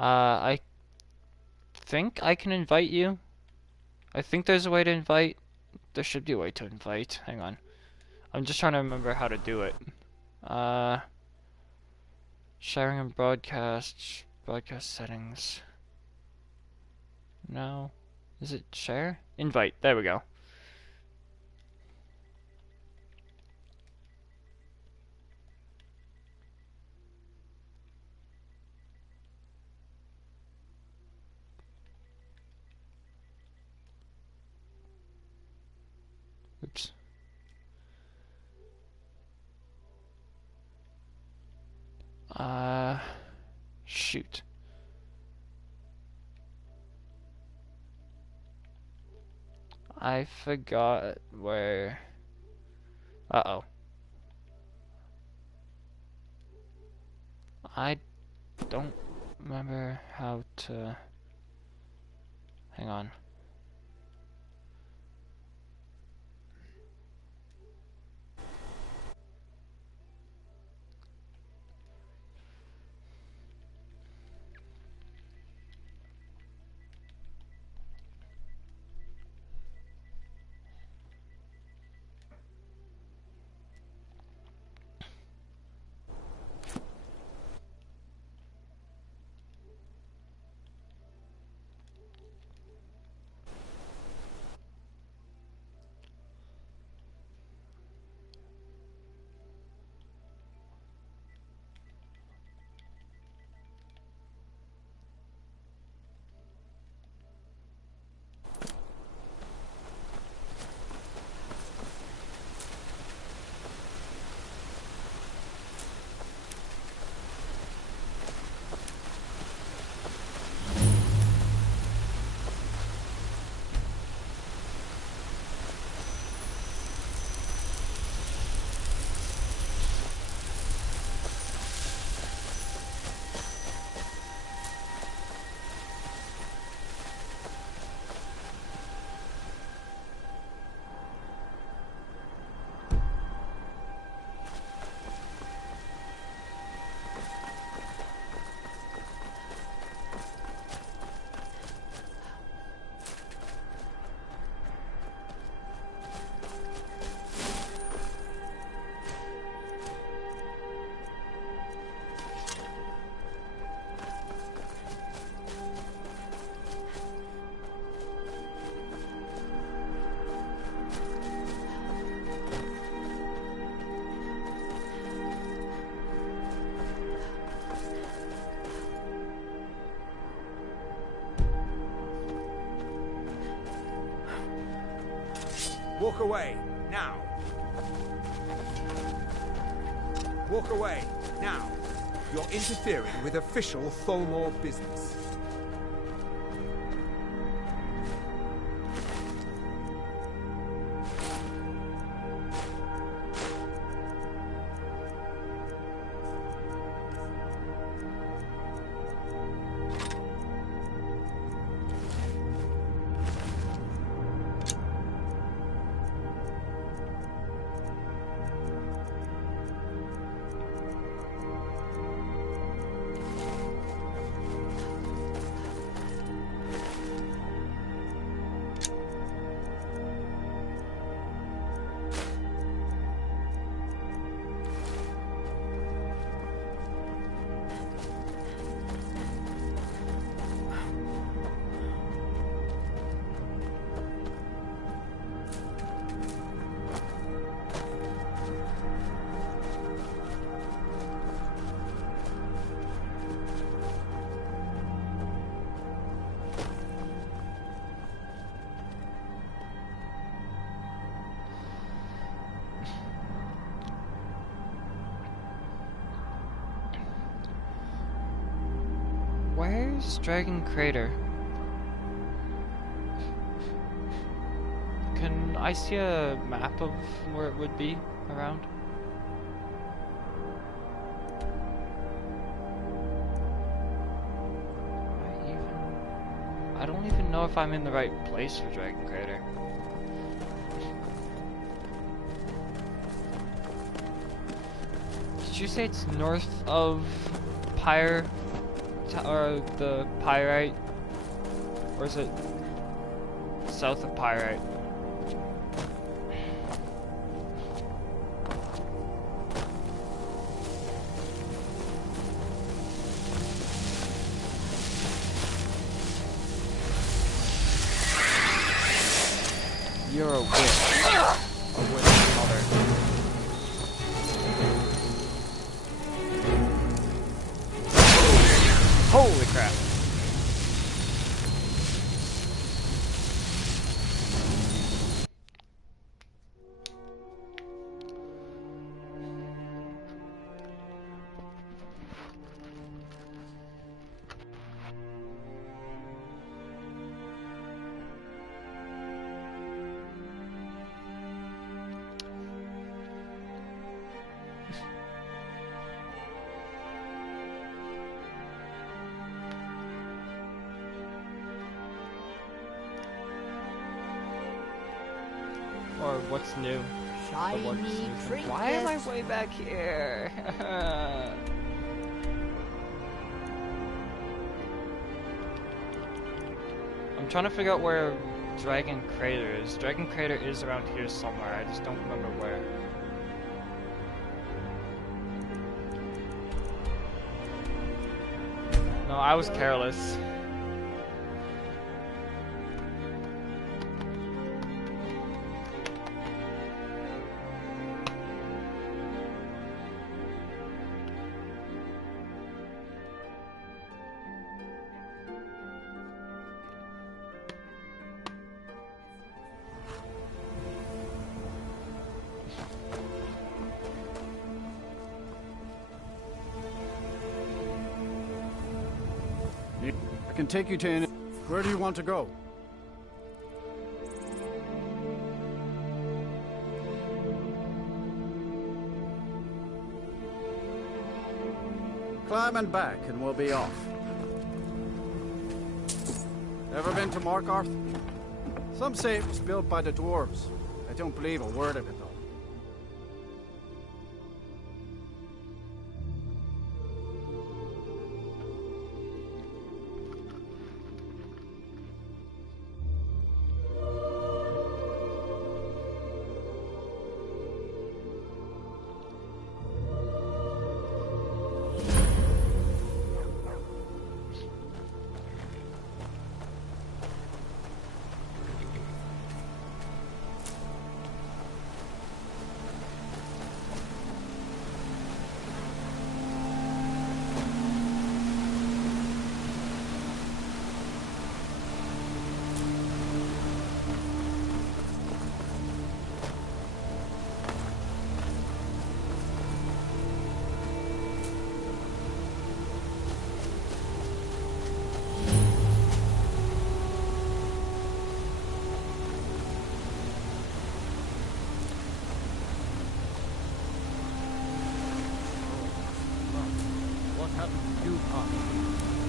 I think I can invite you. I think there's a way to invite. There should be a way to invite. Hang on. I'm just trying to remember how to do it. Uh, sharing and broadcast. Broadcast settings. No. Is it share? Invite. There we go. Oops. Uh, shoot. I forgot where. Uh-oh. I don't remember how to. Hang on. Walk away, now. Walk away, now. You're interfering with official Tholmor business. Where's Dragon Crater? Can I see a map of where it would be around? I don't even know if I'm in the right place for Dragon Crater. Did you say it's north of Pyre or the Pyrite? Or is it south of Pyrite? You're a witch. A witch mother. Holy crap. Or what's new? Shiny Why am I trinkets. way back here? I'm trying to figure out where Dragon Crater is. Dragon Crater is around here somewhere. I just don't remember where. No, I was careless. I can take you to any... Where do you want to go? Climb and back and we'll be off. Ever been to Markarth? Some say it was built by the dwarves. I don't believe a word of it though.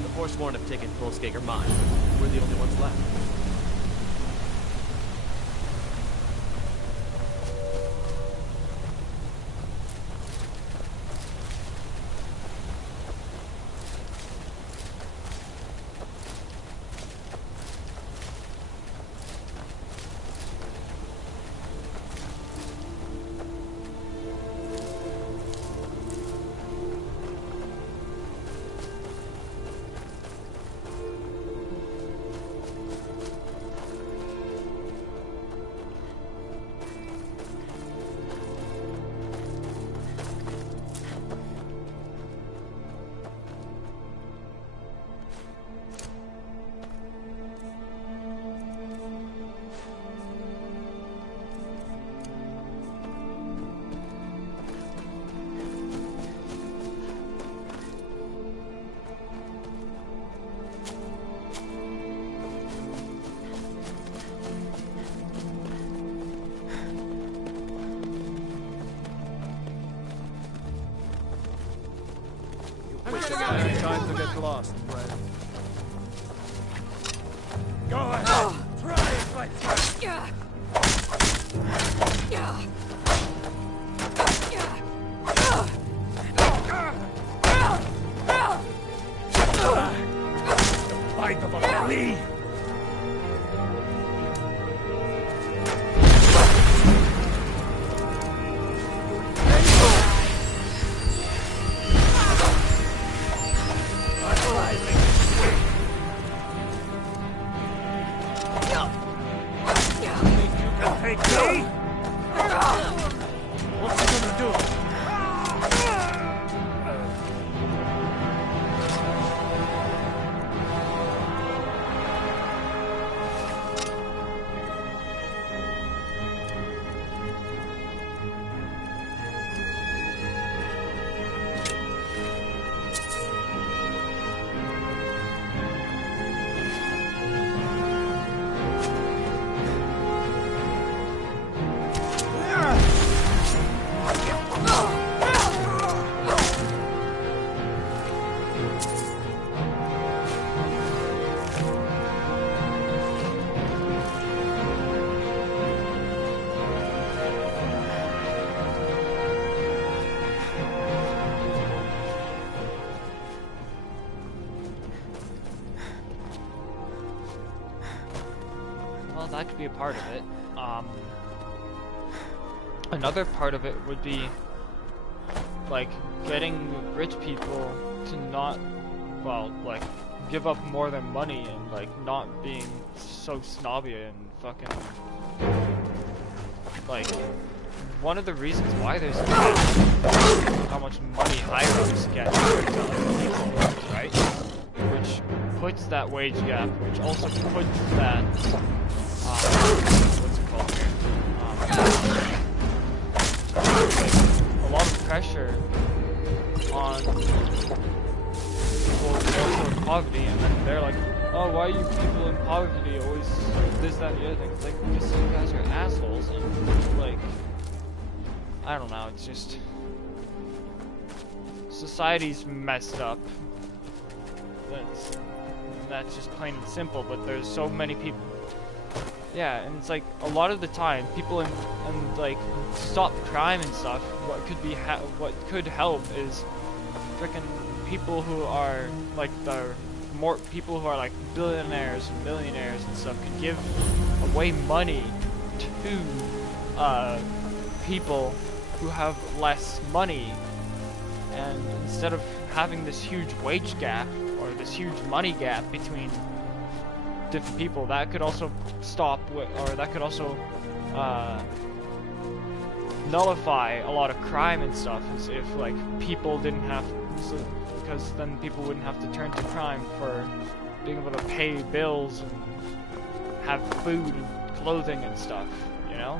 The Forsworn have taken Volskager mine. We're the only ones left. Time to get lost, Brad. Go ahead. Try it, my friend. life of a flea! Well, that could be a part of it. Another part of it would be like getting rich people to not, well, like give up more of their money and like not being so snobby and fucking like one of the reasons why there's how much money highways get to other people, right? Which puts that wage gap, which also puts that what's it called here? Like, a lot of pressure on people also in poverty, and then they're like, oh, why are you people in poverty always this, that, and the other thing? It's like, because you guys are assholes, and like, I don't know, it's just, society's messed up. That's just plain and simple, but there's so many people. Yeah, and it's like a lot of the time, people and like stop crime and stuff. What could be what could help is freaking people who are like people who are like billionaires and millionaires and stuff could give away money to people who have less money, and instead of having this huge wage gap or this huge money gap between different people, that could also stop or that could also nullify a lot of crime and stuff, as if like people didn't have because then people wouldn't have to turn to crime for being able to pay bills and have food and clothing and stuff, you know?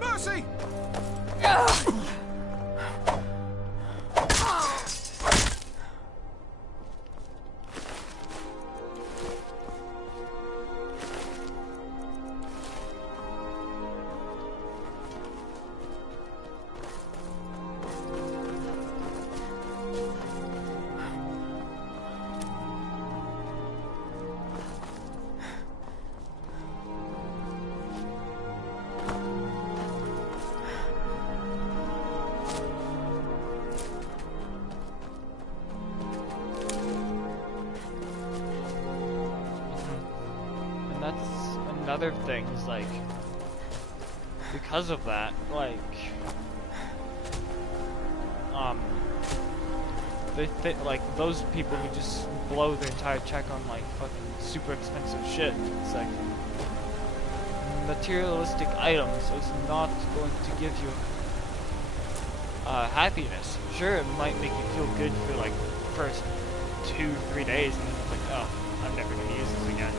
Mercy! Other things, like, because of that, like, like, those people who just blow their entire check on, like, fucking super expensive shit, it's like, materialistic items is not going to give you, happiness. Sure, it might make you feel good for, like, the first 2-3 days, and then it's like, oh, I'm never gonna use this again.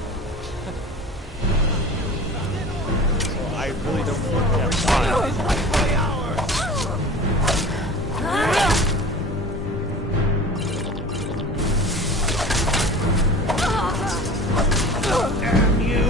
I really don't think that's Damn you!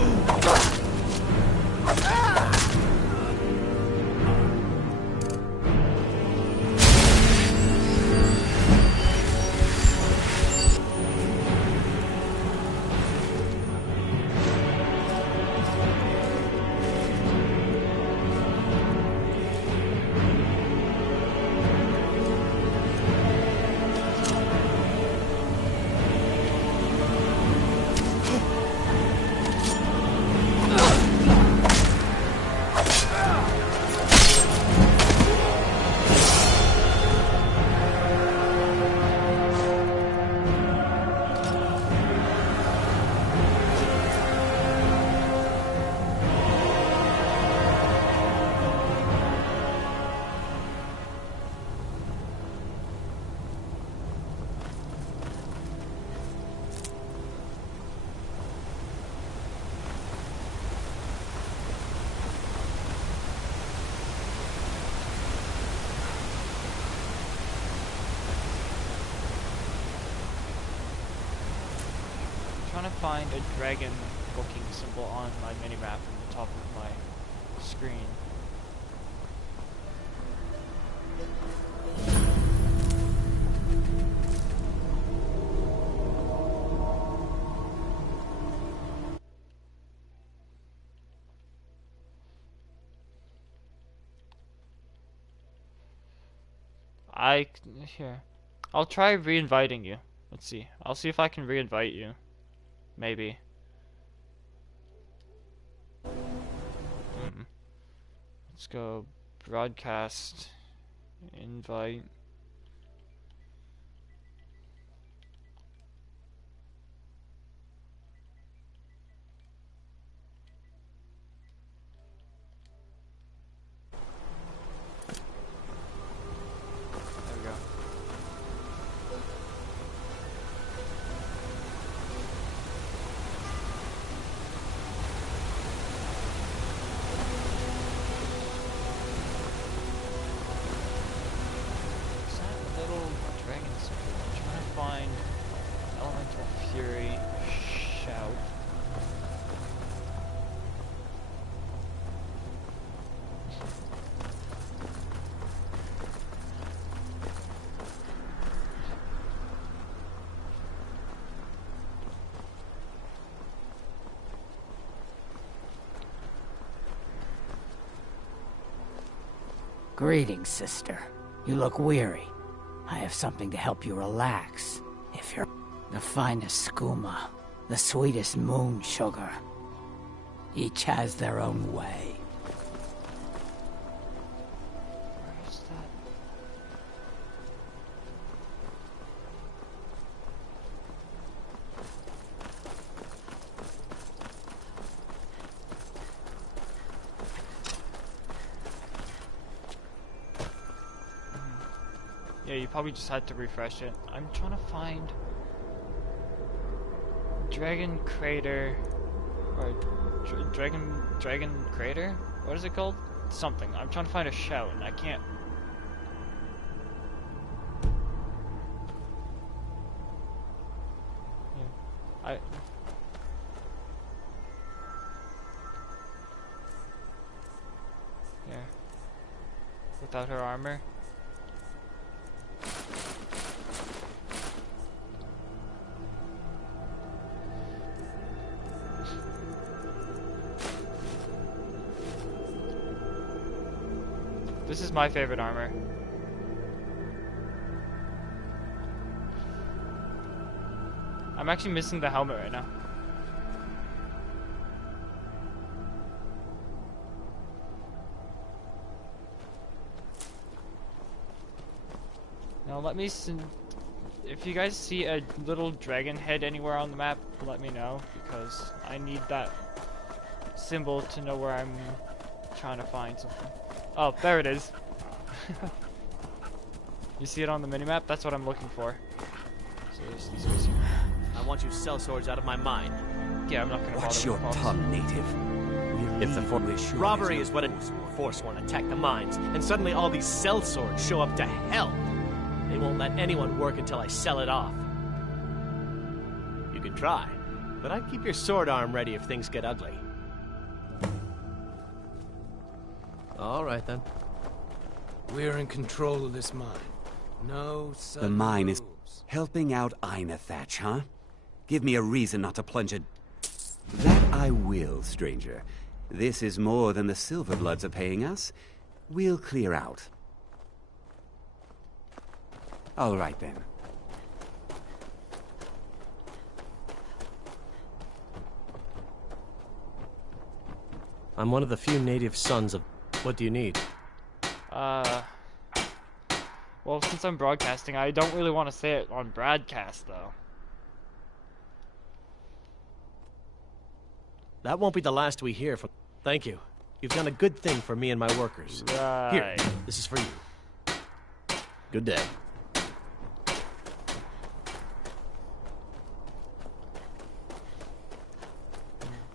trying to find a dragon looking symbol on my minimap on the top of my screen. Here. I'll try re-inviting you. Let's see. I'll see if I can re-invite you. Maybe. Let's go broadcast, invite. There we go. Find Elemental Fury, Shout. Greetings, sister. You look weary. I have something to help you relax. If you're the finest skooma, the sweetest moon sugar. Each has their own way. Where's that? Yeah, you probably just had to refresh it. I'm trying to find Dragon Crater or Dragon Crater? What is it called? Something. I'm trying to find a shout and I can't. Yeah. Here. Without her armor. This is my favorite armor. I'm actually missing the helmet right now. Now let me if you guys see a little dragon head anywhere on the map, let me know, because I need that symbol to know where I'm trying to find something. Oh, there it is. You see it on the minimap? That's what I'm looking for. So this goes here. I want you sellswords out of my mind. Yeah, I'm not gonna Watch bother your with tongue, native. If the robbery is what a Forsworn attack the mines, and suddenly all these sellswords show up to hell. They won't let anyone work until I sell it off. You can try, but I'd keep your sword arm ready if things get ugly. All right, then. We're in control of this mine. No sudden The mine is moves. helping out Ina Thatch, huh? Give me a reason not to plunge a... That I will, stranger. This is more than the Silverbloods are paying us. We'll clear out. All right, then. I'm one of the few native sons of... What do you need? Well, since I'm broadcasting, I don't really want to say it on broadcast, though. That won't be the last we hear from... Thank you. You've done a good thing for me and my workers. Right. Here, this is for you. Good day.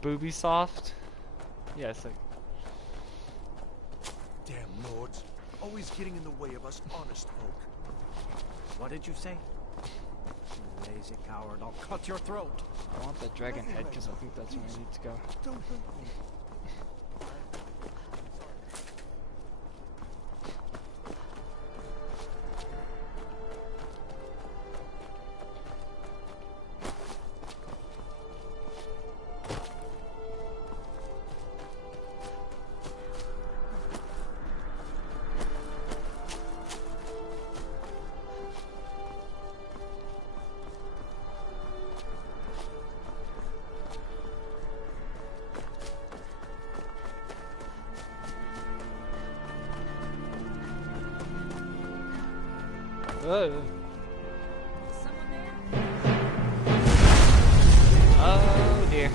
Booby soft? Yes. Damn lords. Always getting in the way of us honest folk. What did you say? Lay lazy coward. I'll cut your throat. I want that dragon head because I think that's where I need to go. Don't hurt me. Oh dear.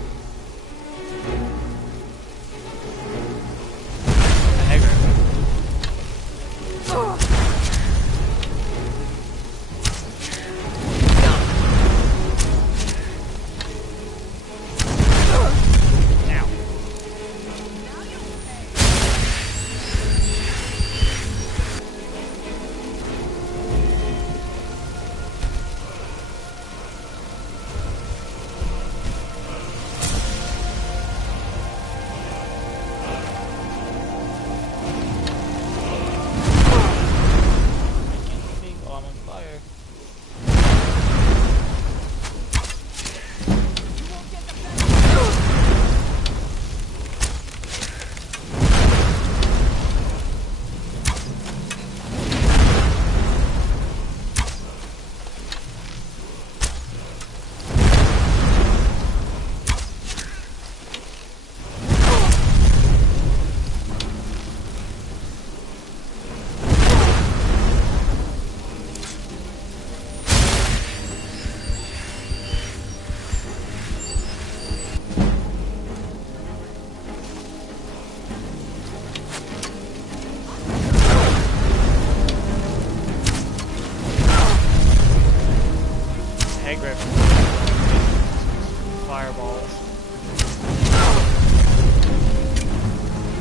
Fireballs.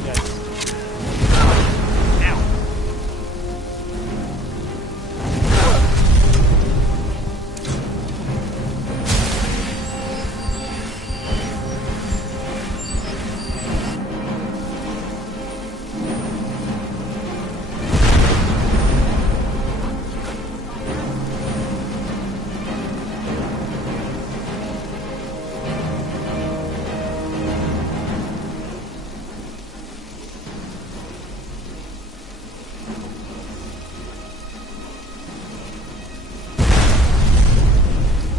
Yes. Ow.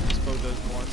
Explode those more.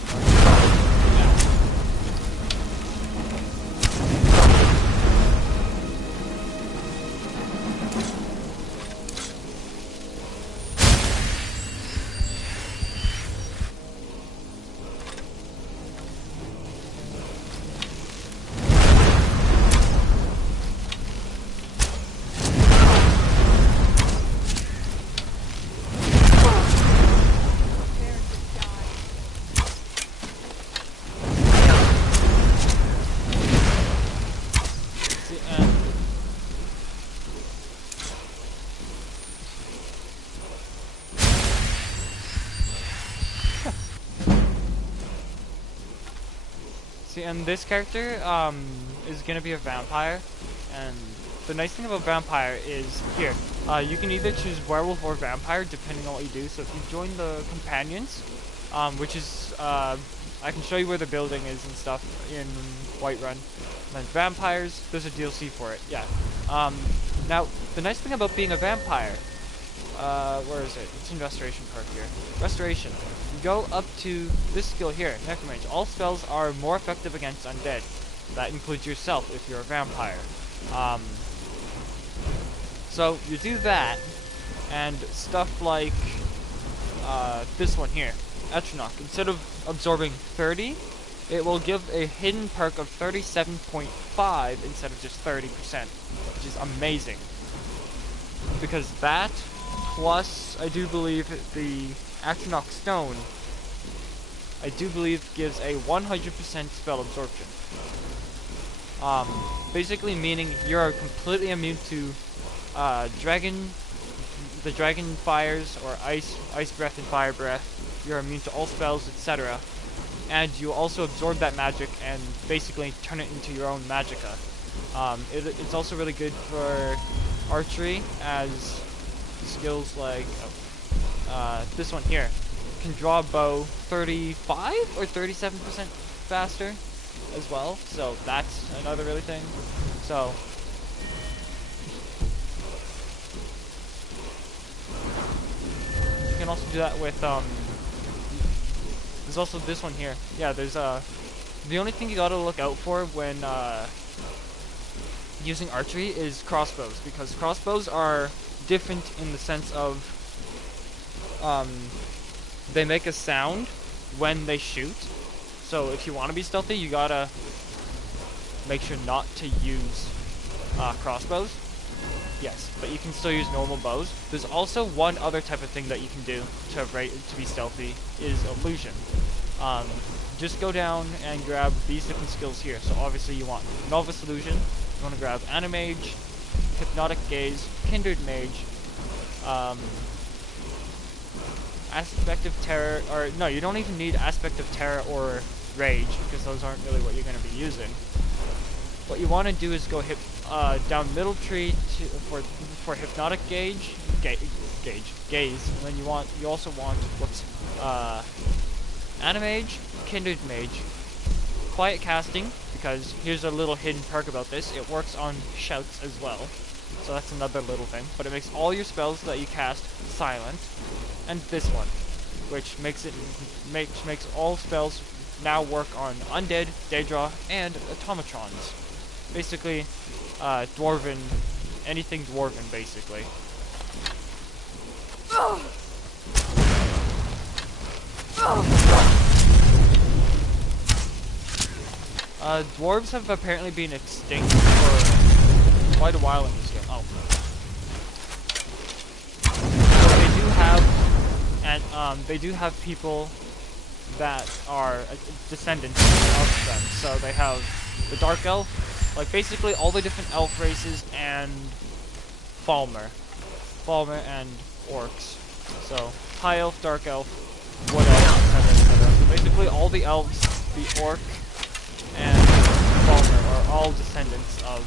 See, and this character is gonna be a vampire, and the nice thing about vampire is here, you can either choose werewolf or vampire depending on what you do. So if you join the companions, which is I can show you where the building is and stuff in Whiterun. And then vampires, there's a DLC for it. Yeah. Now the nice thing about being a vampire, where is it? It's in Restoration Park here. Restoration. You go up to this skill here, Necromancy. All spells are more effective against undead. That includes yourself if you're a vampire. So you do that, and stuff like this one here, Etronach. Instead of absorbing 30, it will give a hidden perk of 37.5 instead of just 30%, which is amazing. Because that, plus I do believe the Atronach Stone, I do believe gives a 100% spell absorption. Basically meaning you're completely immune to the dragon fires, or ice breath and fire breath, you're immune to all spells, etc. And you also absorb that magic and basically turn it into your own magicka. It's also really good for archery, as skills like this one here can draw a bow 35 or 37% faster as well, so that's another really thing. So you can also do that with there's also this one here. Yeah, there's the only thing you gotta look out for when using archery is crossbows, because crossbows are different in the sense of they make a sound when they shoot. So if you want to be stealthy, you gotta make sure not to use crossbows. Yes, but you can still use normal bows. There's also one other type of thing that you can do to be stealthy, is illusion. Just go down and grab these different skills here. So obviously you want Novice Illusion, you want to grab Animage, Hypnotic Gaze, Kindred Mage, Aspect of Terror, or no, you don't even need Aspect of Terror or Rage, because those aren't really what you're going to be using. What you want to do is go down middle tree for Hypnotic Gaze, and then you also want Animage, Kindred Mage, Quiet Casting, because here's a little hidden perk about this, it works on shouts as well, so that's another little thing, but it makes all your spells that you cast silent, and this one, which makes all spells now work on Undead, Daedra, and Automatrons. Basically, Dwarven, anything Dwarven, basically. Dwarves have apparently been extinct for quite a while in this game. Oh. So they do have people that are descendants of them. So they have the Dark Elf, like basically all the different elf races, and Falmer and Orcs. So High Elf, Dark Elf, Wood Elf, etc., etc. So basically all the elves, the Orc, and Falmer are all descendants of...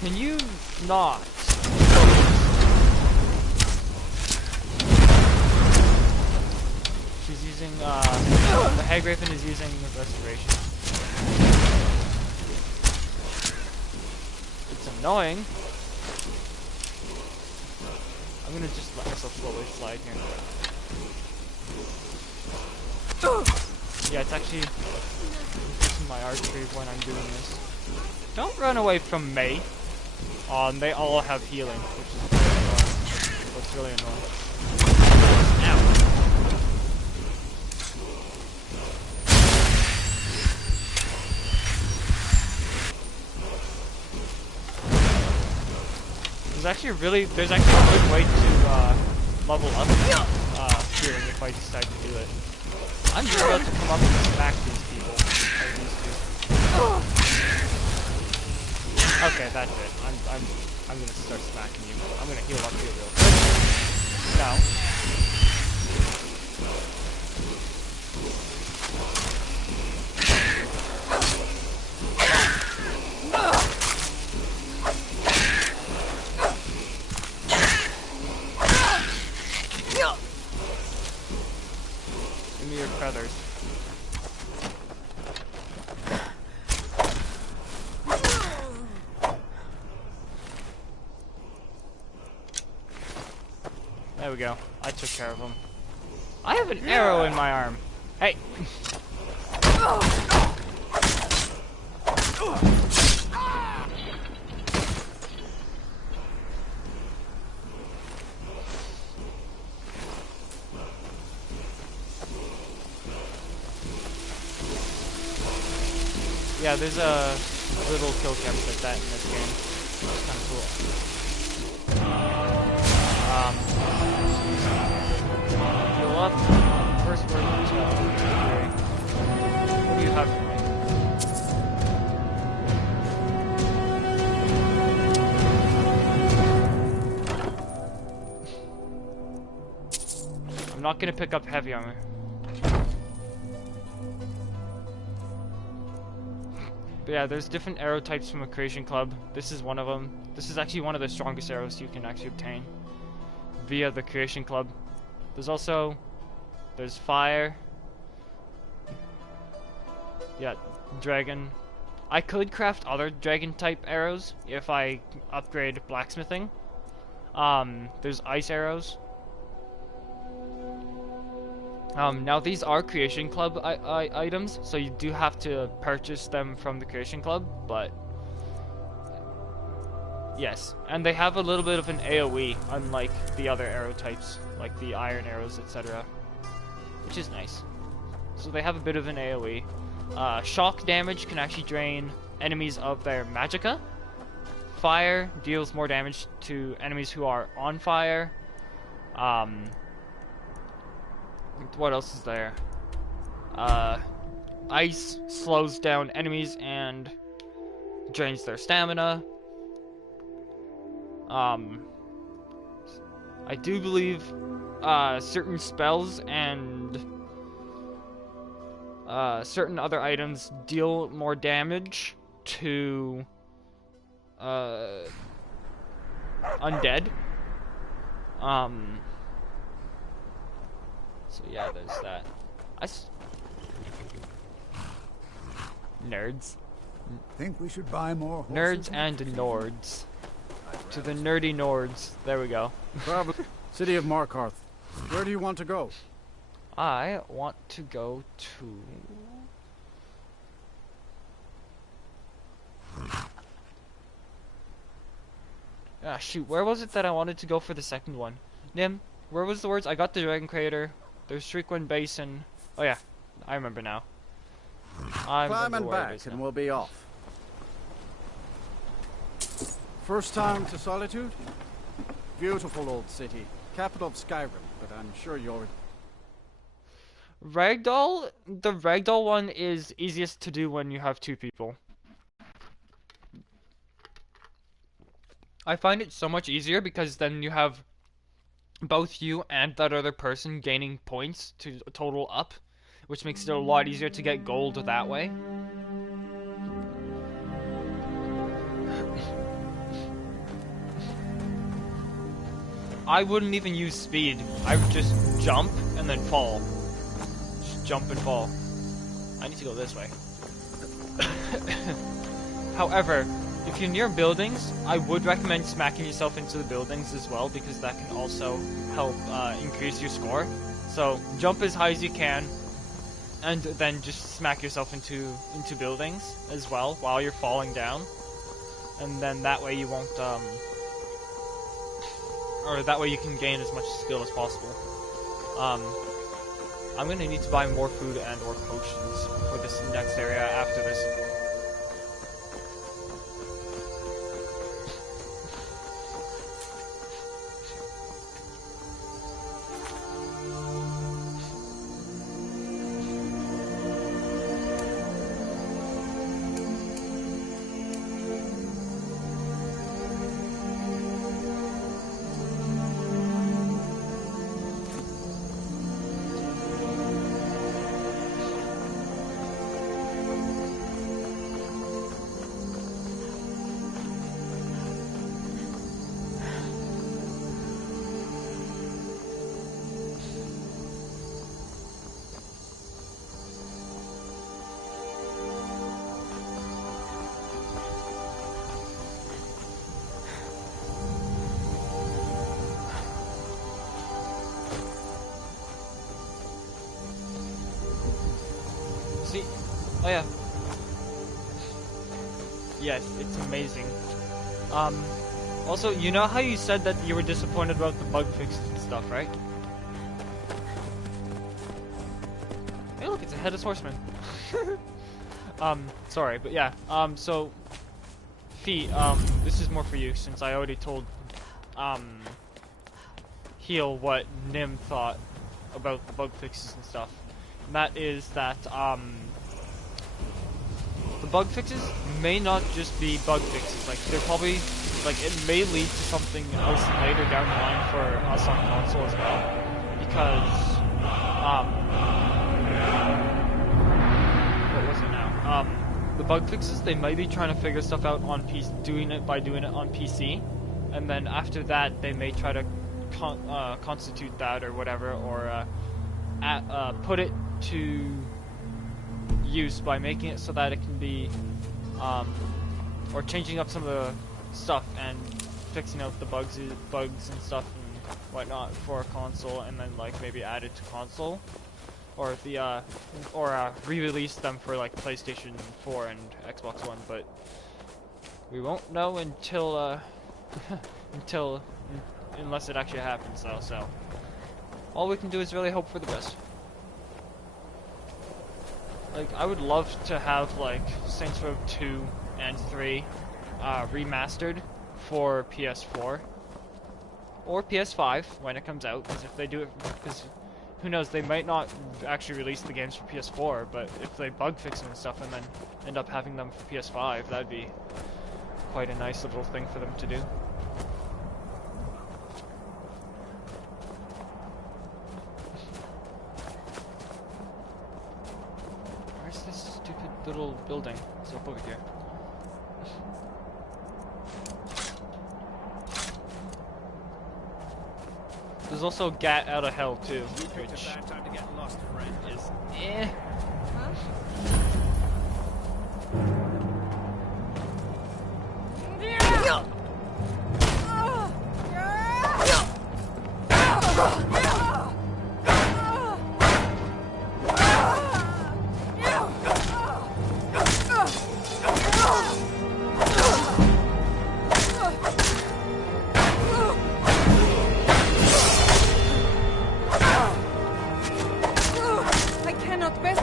Can you not? She's using, the Hag Raven is using Restoration. It's annoying. I'm gonna just let myself slowly slide here. Yeah, it's actually increasing my archery when I'm doing this. Don't run away from me. They all have healing, which is really annoying. What's really annoying. Ow. There's actually a good way to level up healing if I decide to do it. I'm just about to come up and smack these people. Okay, that's it. I'm gonna start smacking you. I'm gonna heal up here real quick. Now. Give me your feathers. There we go. I took care of him. I have an arrow in my arm. Hey! Yeah, there's a little kill cam like that in this game. It's kind of cool. Heal up. First word to okay. What do you have for me? I'm not gonna pick up heavy armor. But yeah, there's different arrow types from a creation club. This is one of them. This is actually one of the strongest arrows you can actually obtain via the creation club. There's fire. Yeah, dragon. I could craft other dragon type arrows if I upgrade blacksmithing. There's ice arrows. Now these are creation club items, so you do have to purchase them from the creation club, but yes, and they have a little bit of an AoE, unlike the other arrow types, like the iron arrows, etc., which is nice. So they have a bit of an AoE. Shock damage can actually drain enemies of their magicka. Fire deals more damage to enemies who are on fire. What else is there? Ice slows down enemies and drains their stamina. I do believe certain spells and certain other items deal more damage to undead. So yeah, there's that. Nerds. Think we should buy more horses? Nerds and Nords. To the nerdy Nords. There we go. City of Markarth. Where do you want to go? I want to go to... Ah, shoot. Where was it that I wanted to go for the second one? Nim, where was the words? I got the Dragon Crater. There's Shriekwin Basin. Oh yeah, I remember now. Climb and back and we'll be off. First time to Solitude? Beautiful old city. Capital of Skyrim, but I'm sure you're... Ragdoll? The Ragdoll one is easiest to do when you have two people. I find it so much easier because then you have both you and that other person gaining points to total up, which makes it a lot easier to get gold that way. I wouldn't even use speed. I would just jump and then fall. Just jump and fall. I need to go this way. However, if you're near buildings, I would recommend smacking yourself into the buildings as well, because that can also help increase your score. So jump as high as you can, and then just smack yourself into buildings as well while you're falling down, and then that way you won't or that way you can gain as much skill as possible. I'm gonna need to buy more food and or potions for this next area after this. See? Oh yeah. Yes, it's amazing. Also, you know how you said that you were disappointed about the bug fixes and stuff, right? Hey look, it's a headless horseman. Sorry, but yeah. So, Fee, this is more for you, since I already told, Heel what Nim thought about the bug fixes and stuff. And that is that, the bug fixes may not just be bug fixes. Like, they're probably, like, it may lead to something else later down the line for us on console as well. Because, the bug fixes, they might be trying to figure stuff out on PC, doing it on PC, and then after that they may try to constitute that or whatever, or put it to use by making it so that it can be, or changing up some of the stuff and fixing out the bugs and stuff and whatnot for a console, and then like maybe add it to console, or the re-release them for like PlayStation 4 and Xbox One. But we won't know until unless it actually happens, though. So all we can do is really hope for the best. Like, I would love to have like Saints Row 2 and 3 remastered for PS4 or PS5 when it comes out, because if they do it, because who knows, they might not actually release the games for PS4, but if they bug fix them and stuff and then end up having them for PS5, that'd be quite a nice little thing for them to do. Where's this stupid little building? It's up over here. There's also Gat out of Hell too, which time to get lost, friend. is eh. I cannot best.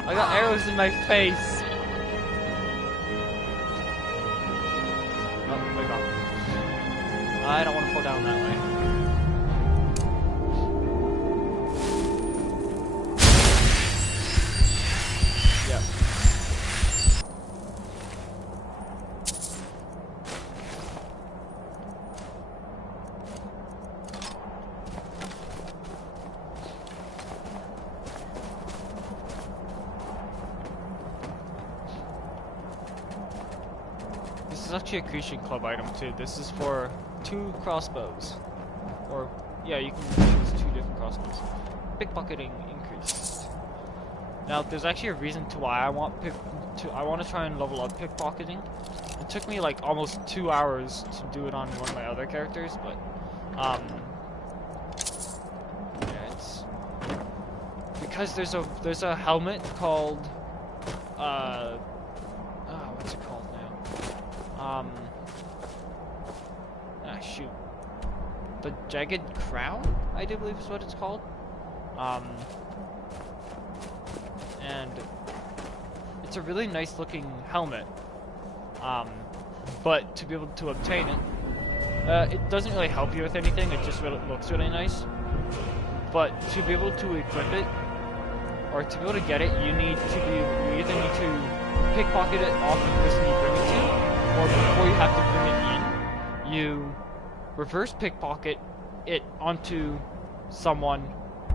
I got arrows in my face. Oh, my God. I don't want to fall down that way. Yep. This is actually a Creation Club item too. This is for 2 crossbows. Or, yeah, you can choose 2 different crossbows. Pickpocketing increased. Now, there's actually a reason to why I want to try and level up pickpocketing. It took me like almost 2 hours to do it on one of my other characters, but yeah, it's because there's a helmet called what's it called now? Shoot. The Jagged Crown, I do believe is what it's called. And it's a really nice looking helmet. But to be able to obtain it, it doesn't really help you with anything, it just really looks really nice. But to be able to equip it, or to be able to get it, you either need to pickpocket it off the person you bring it to, or before you have to bring it in, you reverse pickpocket it onto someone,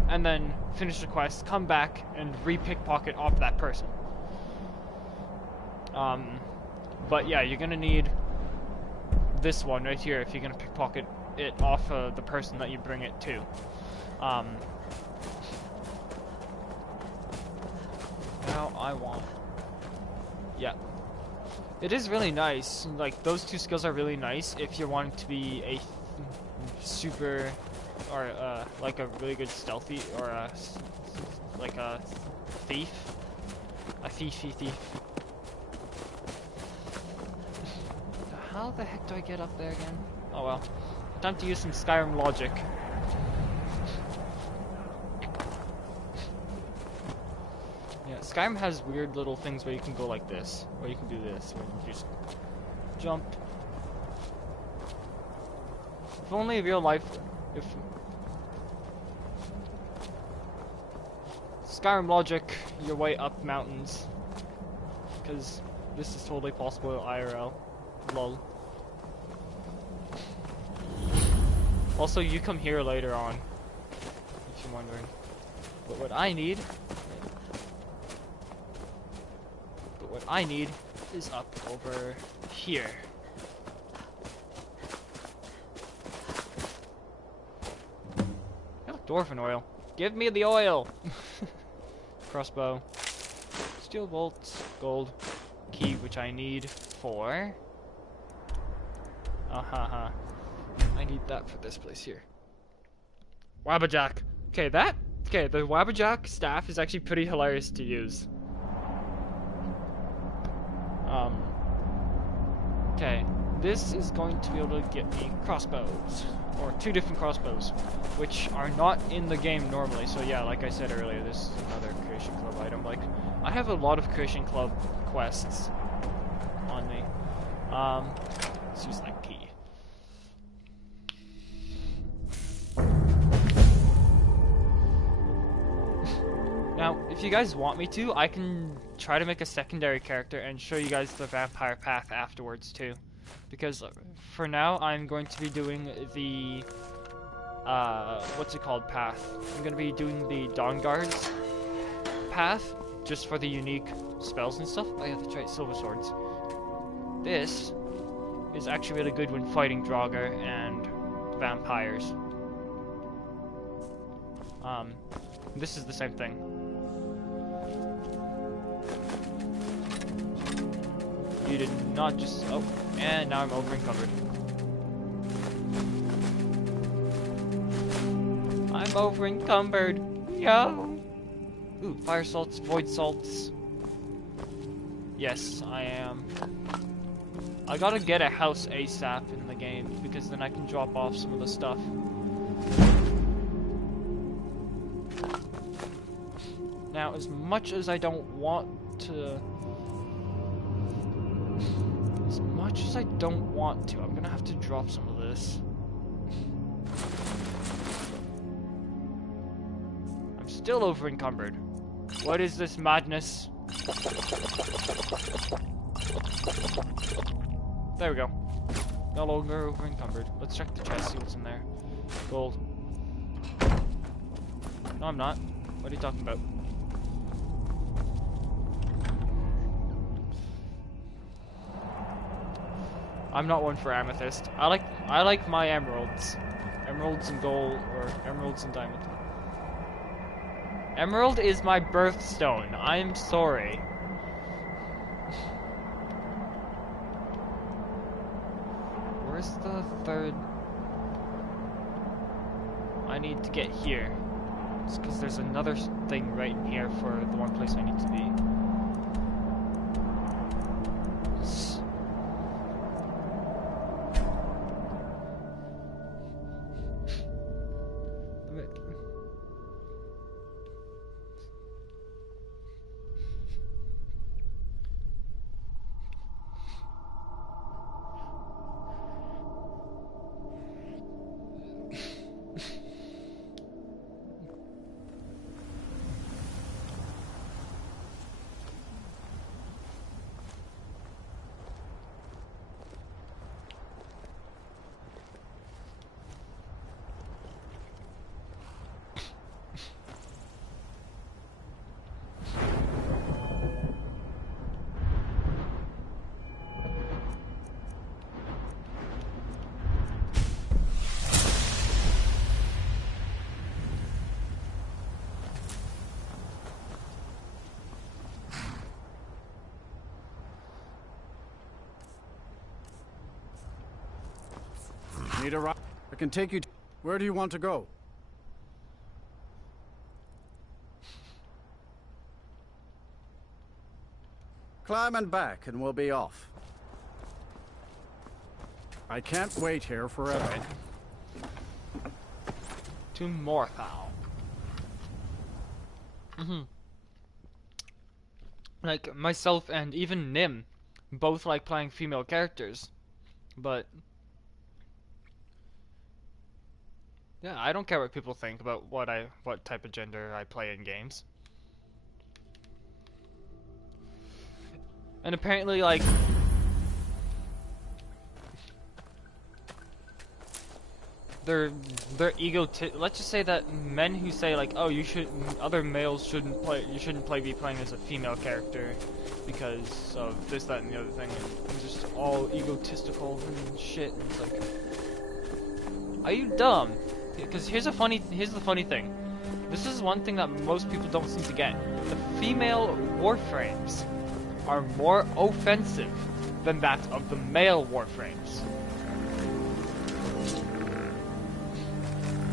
and then finish the quest, come back, and re-pickpocket off that person. But yeah, you're gonna need this one right here if you're gonna pickpocket it off the person that you bring it to. Now I want... Yeah. It is really nice. Like, those 2 skills are really nice if you're wanting to be a super, or like a really good stealthy, or like a thief. A thief. How the heck do I get up there again? Oh well. Time to use some Skyrim logic. Yeah, Skyrim has weird little things where you can go like this, or you can do this, or you can just jump. If only real life, if Skyrim logic, your way up mountains, because this is totally possible IRL. Lol. Also, you come here later on, if you're wondering. But what I need is up over here. Oh, dwarven oil. Give me the oil! Crossbow. Steel bolts. Gold. Key, which I need for... I need that for this place here. Wabbajack. Okay, the Wabbajack staff is actually pretty hilarious to use. Okay, this is going to be able to get me crossbows, or 2 different crossbows, which are not in the game normally. So yeah, like I said earlier, this is another Creation Club item. Like, I have a lot of Creation Club quests on me. Let's use that key. Now, if you guys want me to, I can try to make a secondary character and show you guys the vampire path afterwards too. Because for now, I'm going to be doing the, what's it called, path. I'm going to be doing the Dawn Guards path, just for the unique spells and stuff. Oh yeah, that's right, silver swords. This is actually really good when fighting Draugr and vampires. This is the same thing. You did not just... Oh, and now I'm over encumbered. I'm over encumbered. Yo! Ooh, fire salts, void salts. Yes, I am. I gotta get a house ASAP in the game, because then I can drop off some of the stuff. Now, as much as I don't want to... I'm gonna have to drop some of this. I'm still over encumbered. What is this madness? There we go. No longer over encumbered. Let's check the chest, see what's in there. Gold. No, I'm not. What are you talking about? I'm not one for amethyst. I like my emeralds. Emeralds and gold, or emeralds and diamond. Emerald is my birthstone. I'm sorry. Where's the third? I need to get here. It's because there's another thing right in here for the one place I need to be. Need a ride? I can take you to... Where do you want to go? Climb and back, and we'll be off. I can't wait here forever. Right. To Morthal. Like, myself and even Nim both like playing female characters. But yeah, I don't care what people think about what type of gender I play in games. And apparently, like, they're let's just say that men who say like, oh, other males shouldn't play, be playing as a female character because of this, that, and the other thing, and just all egotistical and shit. And it's like, are you dumb? Because here's the funny thing. This is one thing that most people don't seem to get. The female warframes are more offensive than that of the male warframes.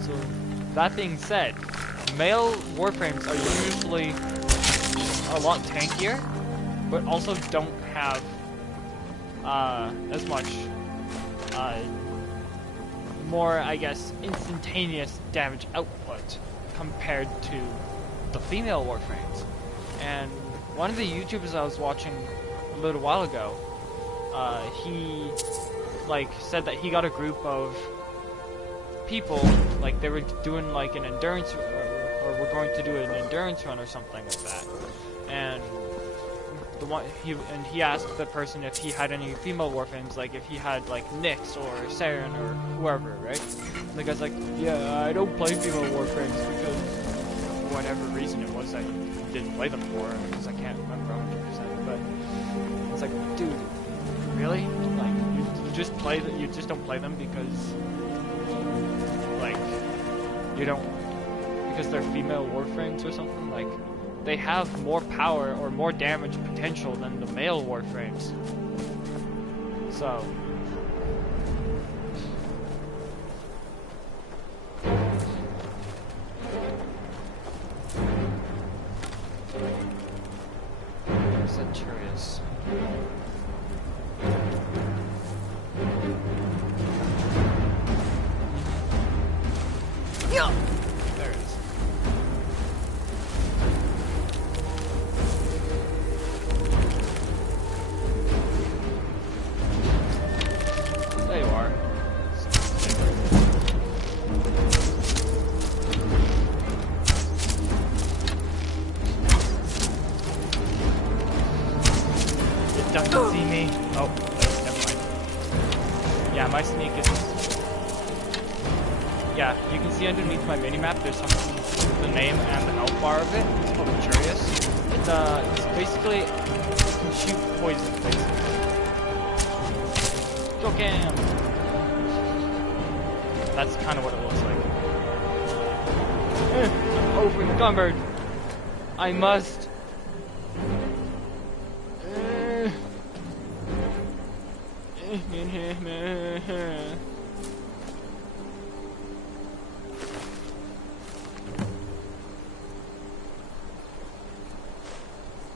So, that being said, male warframes are usually a lot tankier, but also don't have as much more, I guess, instantaneous damage output compared to the female warframes. And one of the YouTubers I was watching a little while ago, he like said that he got a group of people, like they were doing like an endurance, or we're going to do an endurance run or something like that. And he asked the person if he had any female warframes, like if he had like Nyx or Saren or whoever, right? And the guy's like, yeah, I don't play female warframes because whatever reason it was I didn't play them for, because I can't remember 100%. But it's like, dude, really? Like you just don't play them because like because they're female warframes or something? Like, they have more power or more damage potential than the male warframes. So Centurious. Yeah. There it is. There you are. It doesn't see me. Oh, never mind. Yeah, my sneak is... Yeah, you can see underneath my minimap there's something with the name and the health bar of it. It's called Centurious. It's basically, it can shoot poison, basically. Jokam! That's kind of what it looks like. I'm over-encumbered. I must.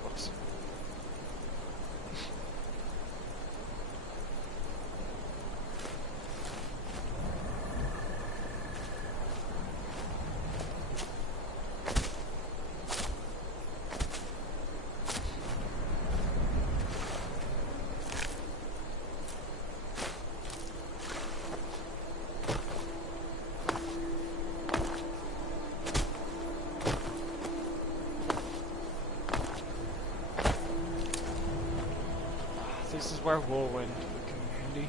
Whoops. This is where Whirlwind would come in handy.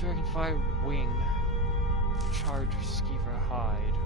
Dragonfly Wing. Charge Skeever Hide.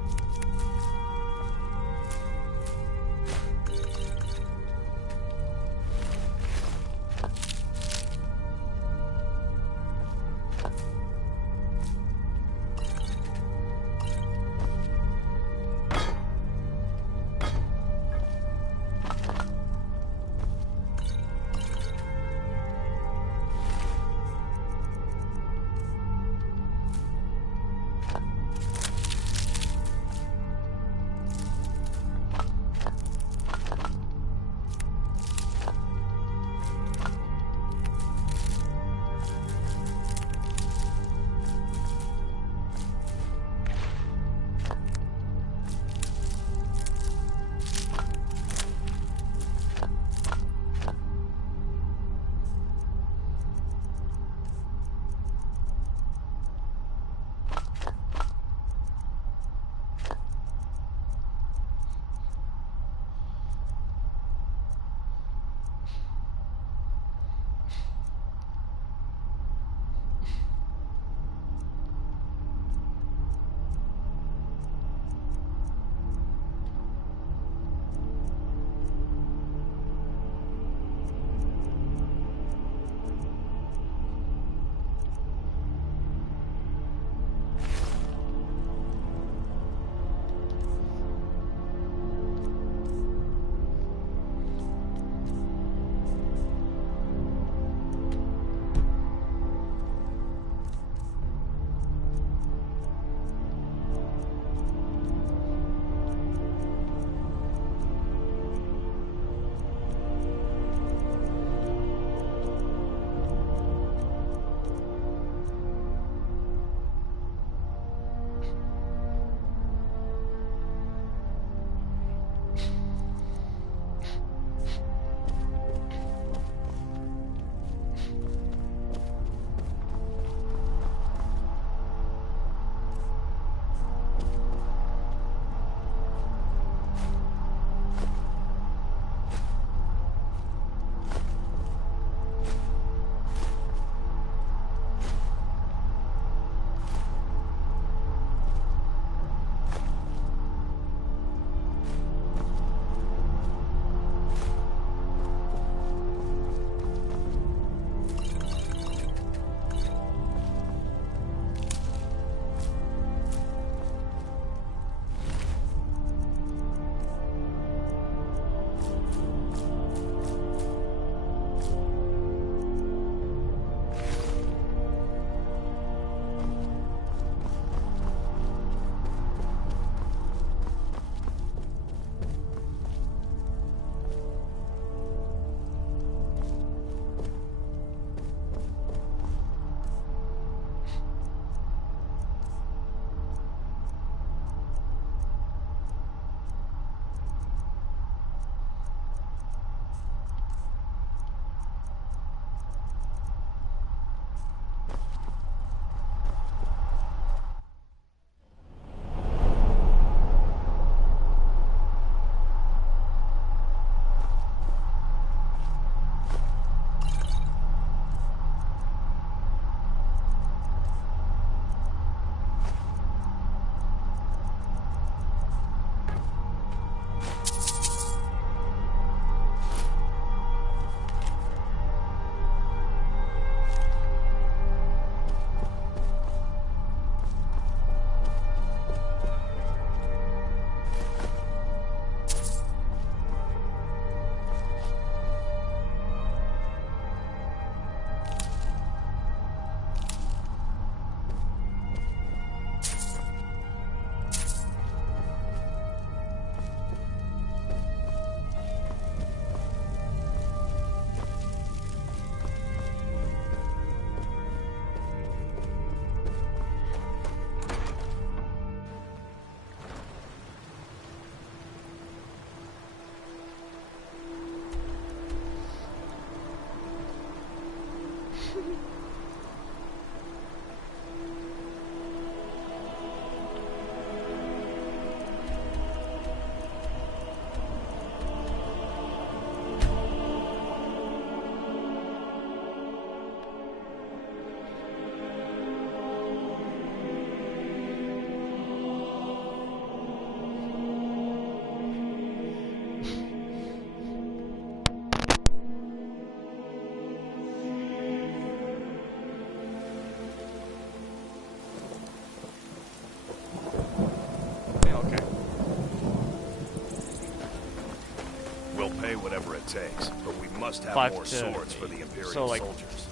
takes, but we must have 5 more to swords 8. for the Imperial So, like, soldiers.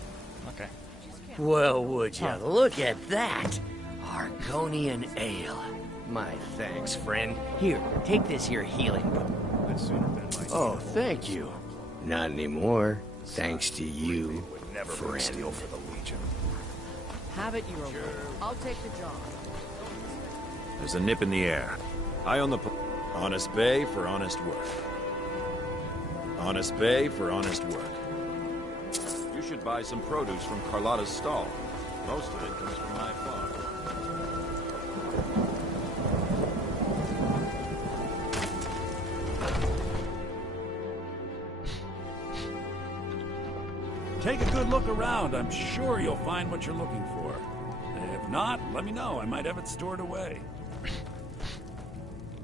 okay. Well, would you look at that? Argonian ale. My thanks, friend. Here, take this here healing book. Oh, thank you. Not anymore. Thanks to you, Would never friend. steal for the Legion. Have it your way. I'll take the job. There's a nip in the air. I own the honest bay for honest work. Honest bay for honest work. You should buy some produce from Carlotta's stall. Most of it comes from my farm. Take a good look around. I'm sure you'll find what you're looking for. If not, let me know. I might have it stored away.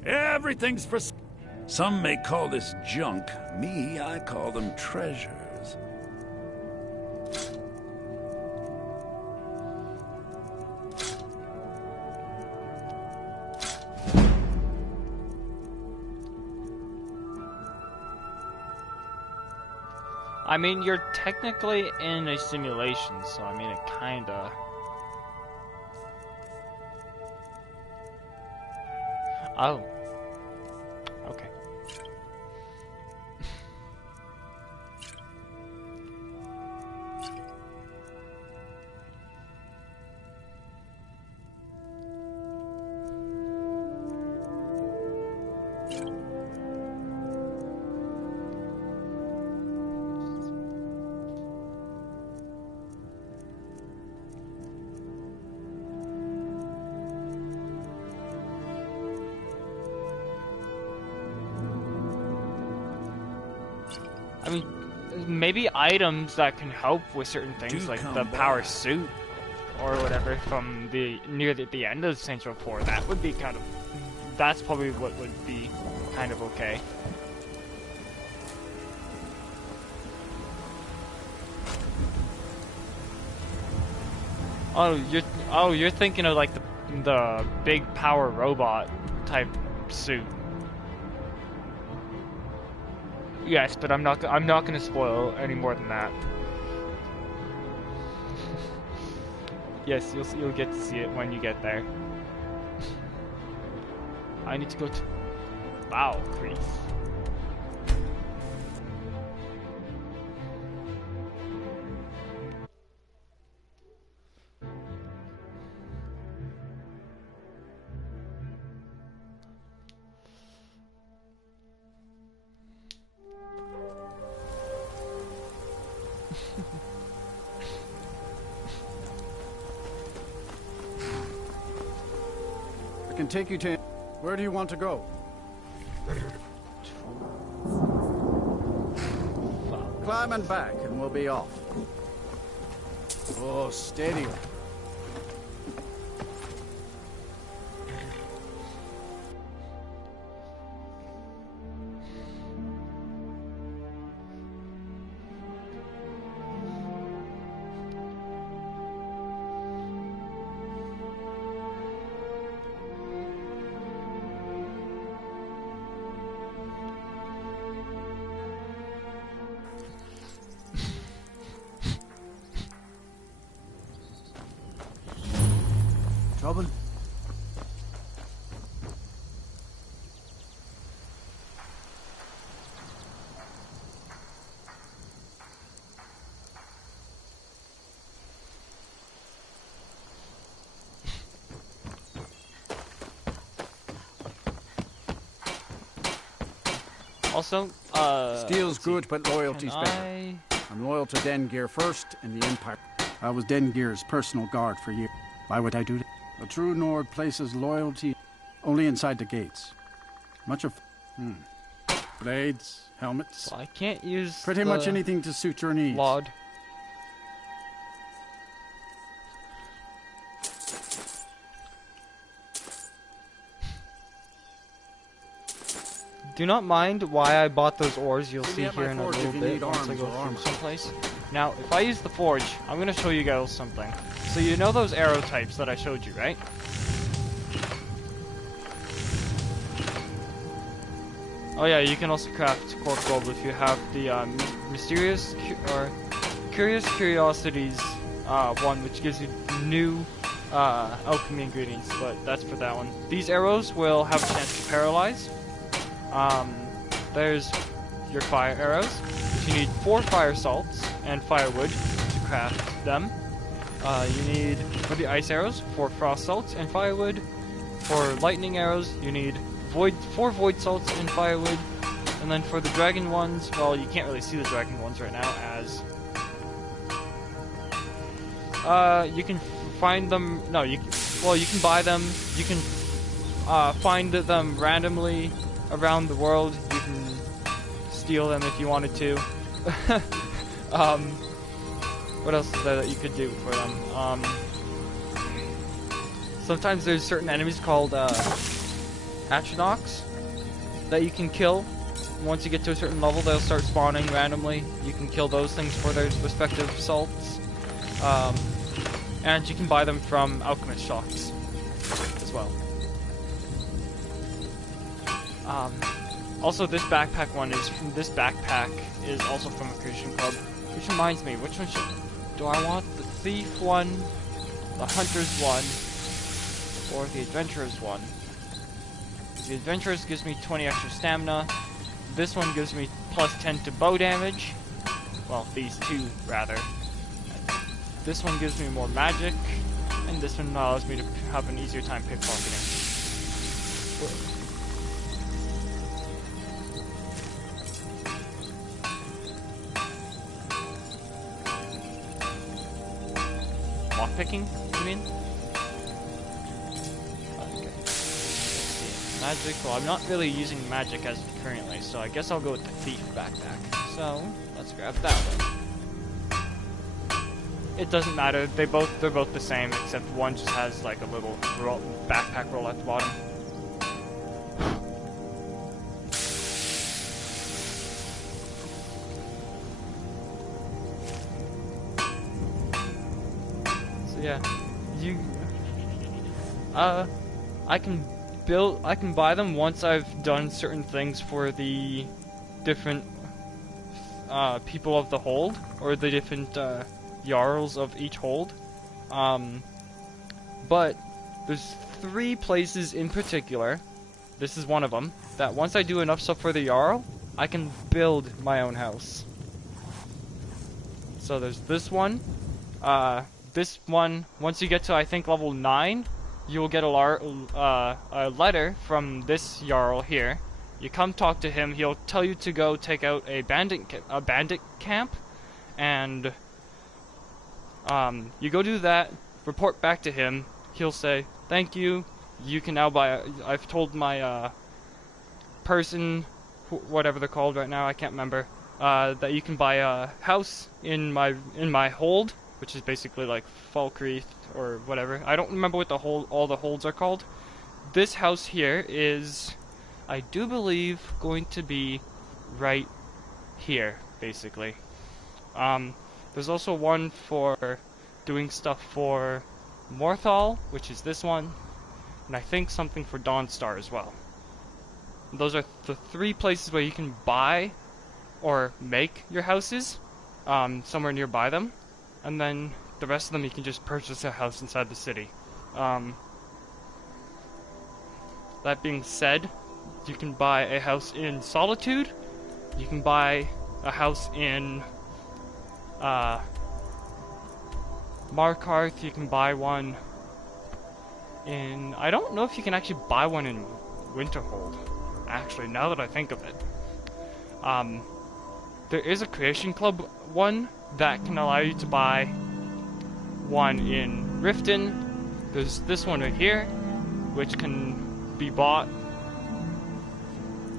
Everything's for... Some may call this junk. Me, I call them treasures. I mean, you're technically in a simulation, so I mean, it kinda... Oh. Okay. I mean, maybe items that can help with certain things, like the power suit or whatever from near the end of Central 4. That would be kind of... That's probably what would be kind of okay. Oh, you're thinking of like the big power robot type suit. Yes, but I'm not going to spoil any more than that. Yes, you'll get to see it when you get there. I need to go to... Wow, Crease. I can take you to... Where do you want to go? Climb and back, and we'll be off. Oh, steady. Trouble? Also, Steel's good, but loyalty's better. I'm loyal to Dengear first, and the Empire. I was Dengear's personal guard for years. Why would I do that? A true Nord places loyalty only inside the gates. Much of... Blades, helmets... Well, I can't use pretty much anything to suit your needs. Laud. Do not mind why I bought those ores. You'll see here in a little bit once I go through someplace. Now, if I use the forge, I'm going to show you guys something. So you know those arrow types that I showed you, right? Oh yeah, you can also craft cork gold if you have the mysterious or curious curiosities one, which gives you new alchemy ingredients, but that's for that one. These arrows will have a chance to paralyze. There's your fire arrows, which you need 4 fire salts and firewood to craft them. You need, for the ice arrows, 4 frost salts and firewood. For lightning arrows, you need 4 void salts and firewood. And then for the dragon ones, well, you can't really see the dragon ones right now, as you can find them. No, you can buy them. You can find them randomly around the world. You can steal them if you wanted to. What else is there that you could do for them? Sometimes there's certain enemies called Atronachs that you can kill. Once you get to a certain level, they'll start spawning randomly. You can kill those things for their respective salts. And you can buy them from alchemist shops as well. Also, this backpack is also from a Christian club. Which reminds me, which one do I want? The thief one, the hunter's one, or the adventurer's one? The adventurer's gives me 20 extra stamina. This one gives me plus 10 to bow damage. Well, these two, rather. This one gives me more magic, and this one allows me to have an easier time pickpocketing. Lockpicking, you mean? Okay. Let's see. Magic, well, I'm not really using magic as of currently, so I guess I'll go with the thief backpack. So, let's grab that one. It doesn't matter, they're both the same, except one just has like a little backpack roll at the bottom. So yeah, I can buy them once I've done certain things for the different people of the hold, or the different Jarls of each hold. But there's 3 places in particular, this is one of them, that once I do enough stuff for the Jarl, I can build my own house. So there's this one, once you get to I think level 9, you will get a letter from this Jarl here. You come talk to him, he'll tell you to go take out a bandit camp, and you go do that, report back to him, he'll say, thank you, you can now buy I've told my, person, whatever they're called right now, I can't remember, that you can buy a house in my hold, which is basically like Falkreath, or whatever. I don't remember what all the holds are called. This house here is, I do believe, going to be right here, basically. There's also one for doing stuff for Morthal, which is this one, and I think something for Dawnstar as well. Those are the 3 places where you can buy or make your houses, somewhere nearby them, and then the rest of them you can just purchase a house inside the city. That being said, you can buy a house in Solitude, you can buy a house in Markarth, you can buy one in, I don't know if you can actually buy one in Winterhold, actually, now that I think of it. There is a Creation Club one that can allow you to buy one in Riften. There's this one right here, which can be bought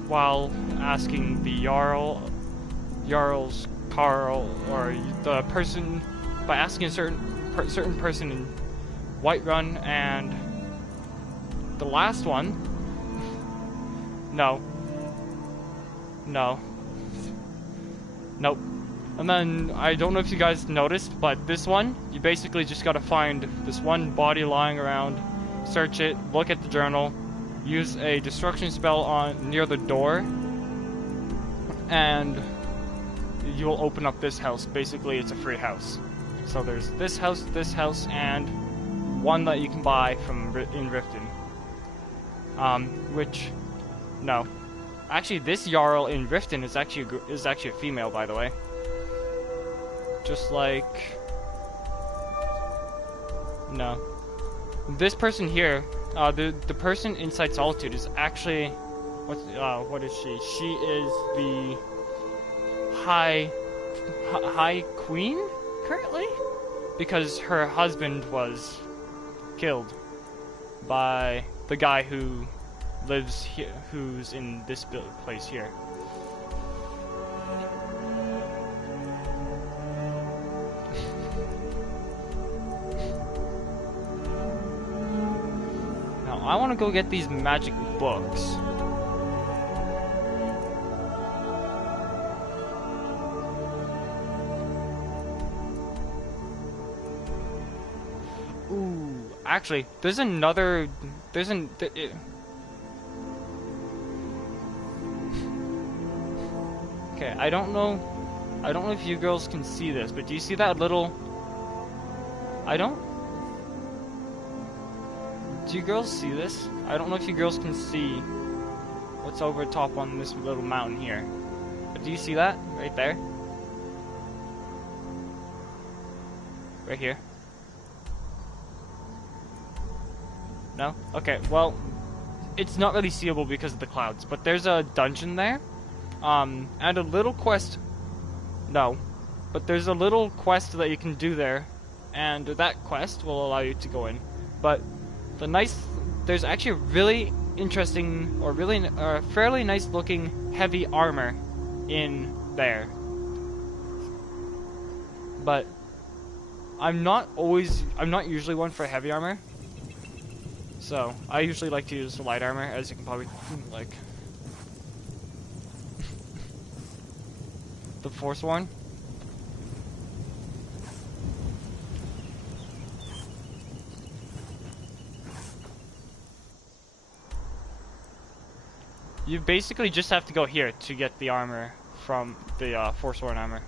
while asking the Jarl's Carl, or the person, by asking a certain person in Whiterun, and the last one, nope. And then, I don't know if you guys noticed, but this one, you basically just gotta find this one body lying around, search it, look at the journal, use a destruction spell near the door, and you'll open up this house. Basically, it's a free house. So there's this house, and one that you can buy from in Riften. Which, no, actually, this Jarl in Riften is actually a female, by the way. Just like, no, this person here, the person inside Solitude is actually, what is she? She is the High Queen currently, because her husband was killed by the guy who lives here, who's in this place here. Now I want to go get these magic books. Actually, there's another. Okay, I don't know if you girls can see this, but do you see that little? Do you girls see this? I don't know if you girls can see what's over top on this little mountain here. But do you see that right there? Right here. No? Okay, well, it's not really seeable because of the clouds, but there's a dungeon there, and a little quest. No, but there's a little quest that you can do there, and that quest will allow you to go in. But there's actually a really interesting, or really fairly nice looking heavy armor in there. But I'm not usually one for heavy armor. So, I usually like to use light armor, as you can probably, like, the Forsworn. You basically just have to go here to get the armor from the Forsworn armor.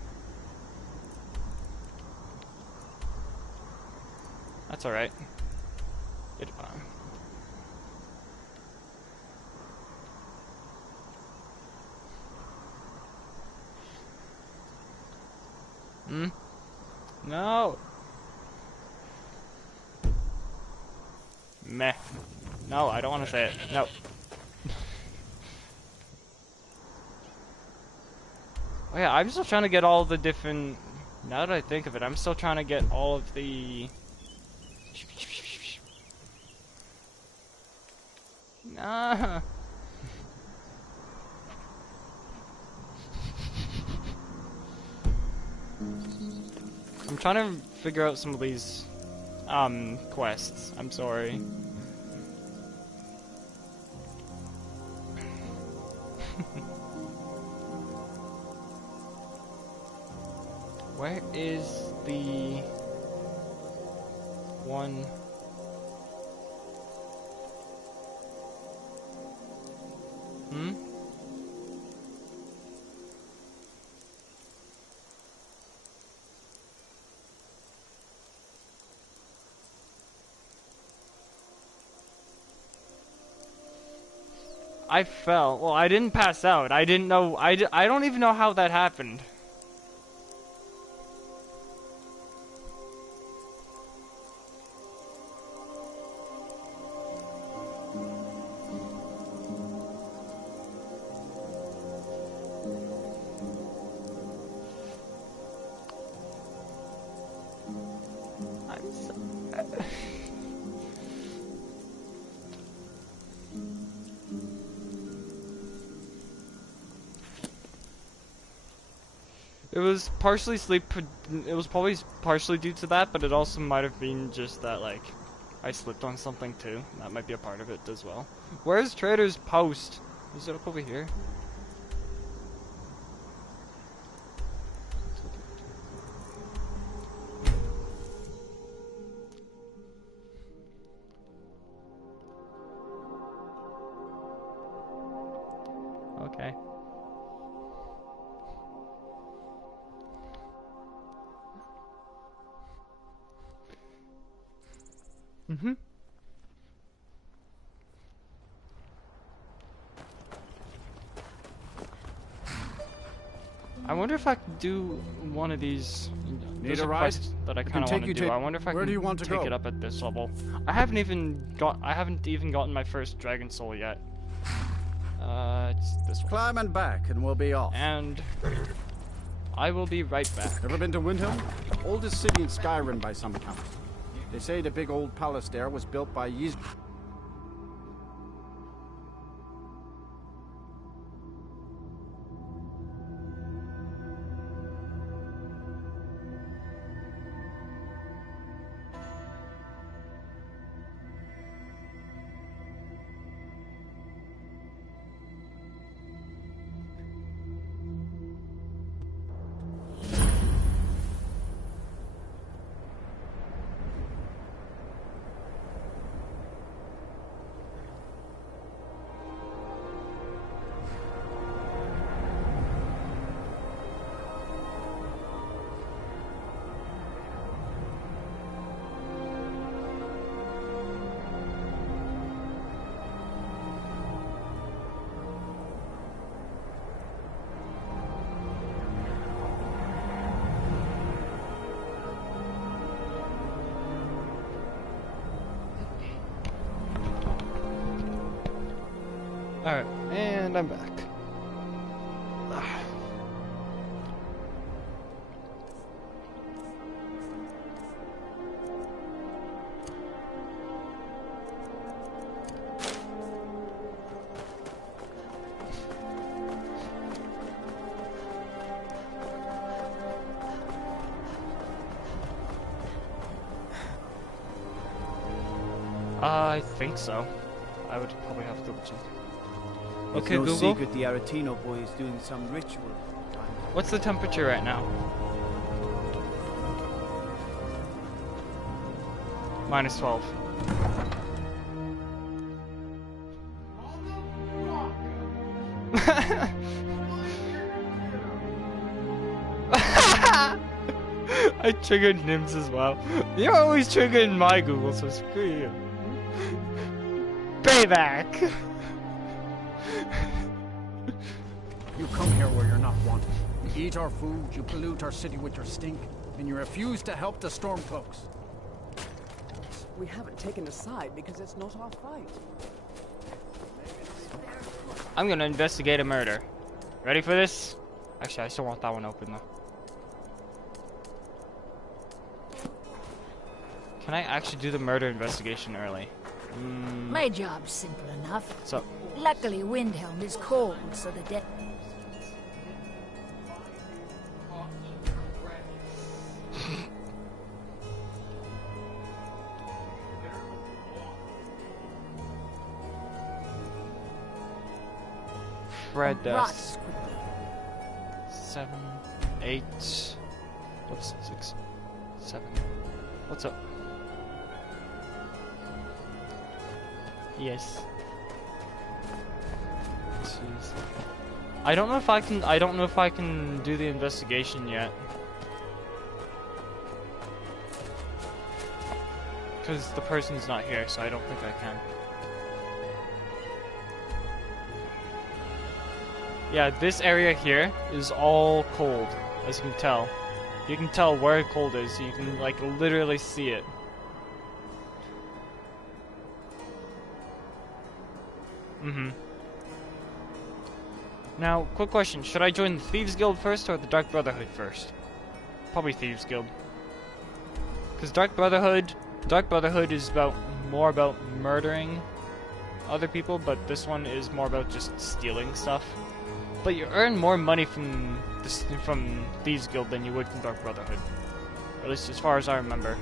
That's alright. No. Meh. No, I don't want to say it. No. Oh yeah, I'm still trying to get all the different. Now that I think of it, I'm still trying to get all of the. Nah. I'm trying to figure out some of these quests. I'm sorry. Where is the one? I fell. Well, I didn't pass out. I didn't know. I don't even know how that happened. It was partially sleep. It was probably partially due to that, but it also might have been just that, like, I slipped on something too. That might be a part of it as well. Where's Trader's Post? Is it up over here? Okay. Mm-hmm. I wonder if I could do one of these. There's a ride? quest that I I can kind of take want you to do. to- I wonder if I Where can do you want to take go? it up at this level. I haven't even gotten my first Dragon Soul yet. It's this one. Climb and back, and we'll be off. And I will be right back. Ever been to Windhelm? Oldest city in Skyrim by some count. They say the big old palace there was built by Ys. Alright, and I'm back. I think so. I would probably have to double check. Okay, no Google. secret the Aretino boy is doing some ritual. What's the temperature right now? -12. I triggered Nims as well. You're always triggering my Google, so screw you. Payback! You come here where you're not wanted. You eat our food, you pollute our city with your stink, and you refuse to help the Stormcloaks. We haven't taken a side because it's not our fight. I'm gonna investigate a murder. Ready for this? Actually, I still want that one open though. Can I actually do the murder investigation early? My job's simple enough. So, Luckily, Windhelm is cold, so the dead. Fred rots 7, 8. Whoops, 6, 7. What's up? Yes. Jeez. I don't know if I can do the investigation yet. Cause the person's not here, so I don't think I can. Yeah, this area here is all cold, as you can tell. You can tell where cold is, you can like literally see it. Now, quick question, should I join the Thieves Guild first or the Dark Brotherhood first? Probably Thieves Guild. Because Dark Brotherhood is more about murdering other people, but this one is more about just stealing stuff. But you earn more money from Thieves Guild than you would from Dark Brotherhood. At least as far as I remember.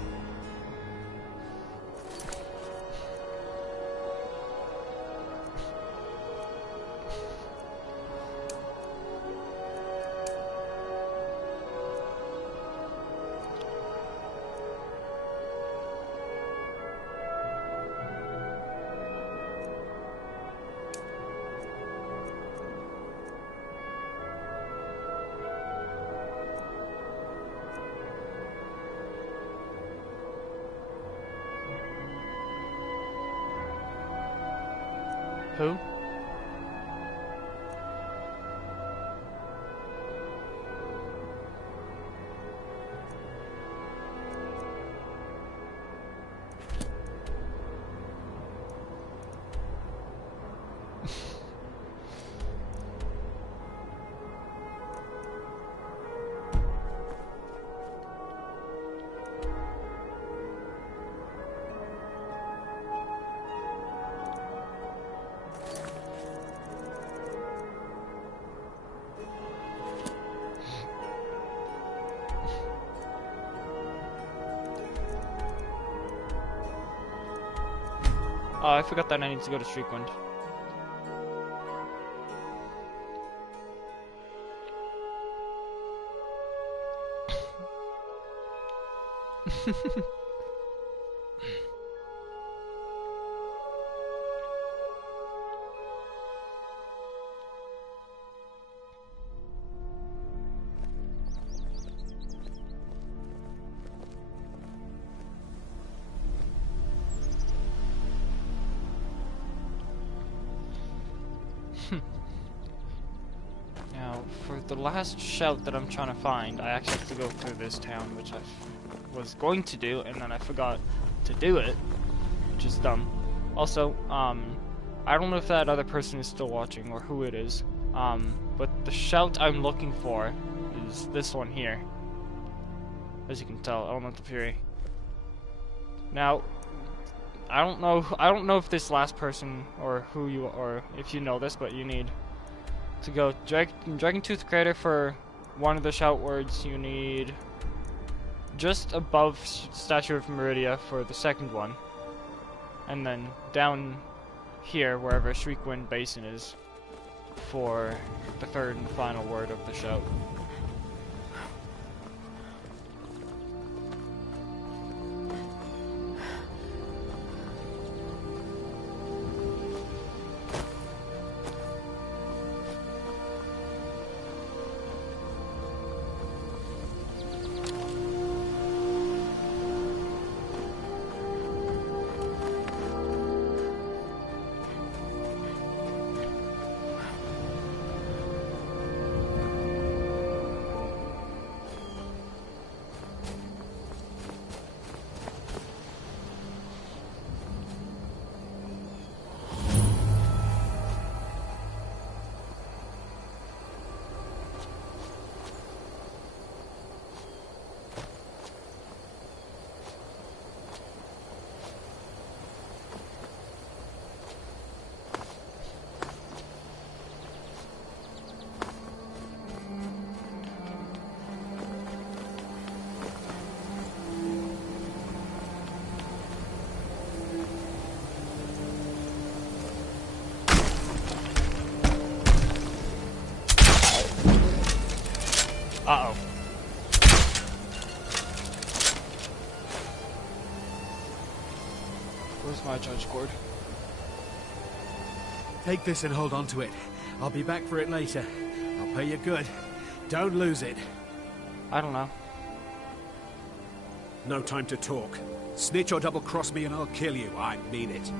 Who? Oh, I forgot that I need to go to Streakwind. Now, for the last shout that I'm trying to find, I actually have to go through this town, which I was going to do, and then I forgot to do it, which is dumb. Also, I don't know if that other person is still watching, or who it is, but the shout I'm looking for is this one here. As you can tell, Elemental Fury. Now, I don't know if this last person, or who you, or if you know this, but you need to go Dragon Tooth Crater for one of the shout words. You need just above Statue of Meridia for the second one, and then down here wherever Shriekwind Basin is for the third and final word of the shout. Uh-oh. Where's my charge cord? Take this and hold on to it. I'll be back for it later. I'll pay you good. Don't lose it. I don't know. No time to talk. Snitch or double-cross me and I'll kill you. I mean it.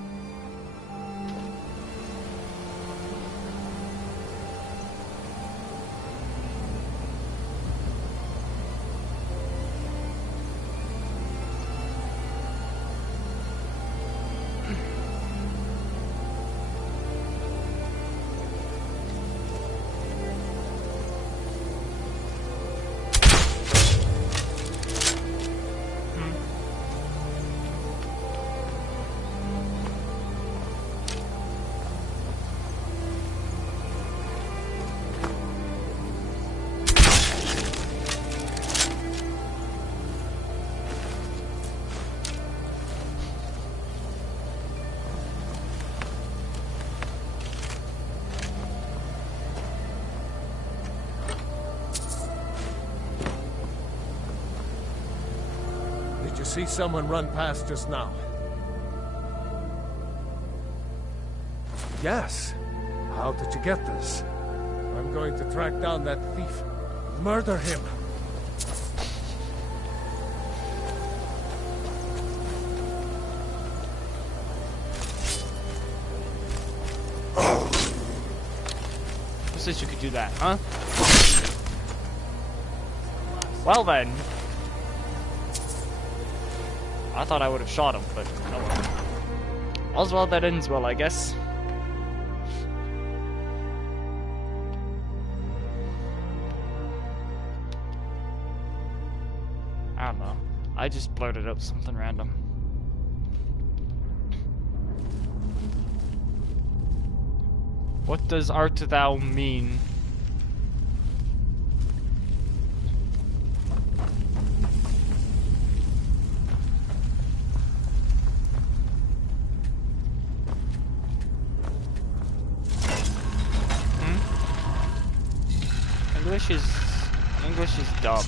Did you see someone run past just now? Yes. How did you get this? I'm going to track down that thief. Murder him. Since you could do that, huh? Well then. I thought I would have shot him, but oh well. All's well that ends well, I guess. I don't know. I just blurted out something random. What does art thou mean? English is dumb.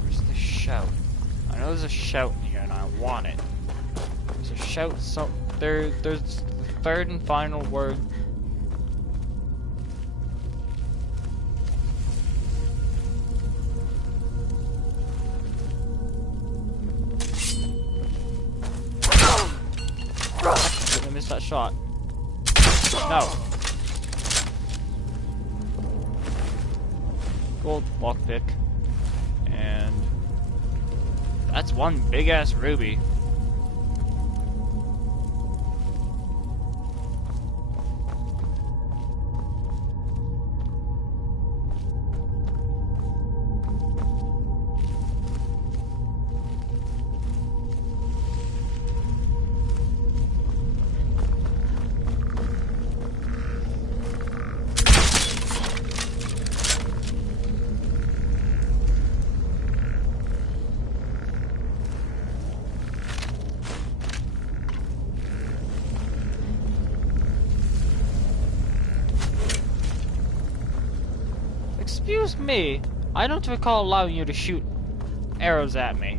Where's the shout? I know there's a shout in here and I want it. There's a shout there's the third and final word. That shot. No. Gold lockpick. And that's one big ass ruby. Excuse me, I don't recall allowing you to shoot arrows at me.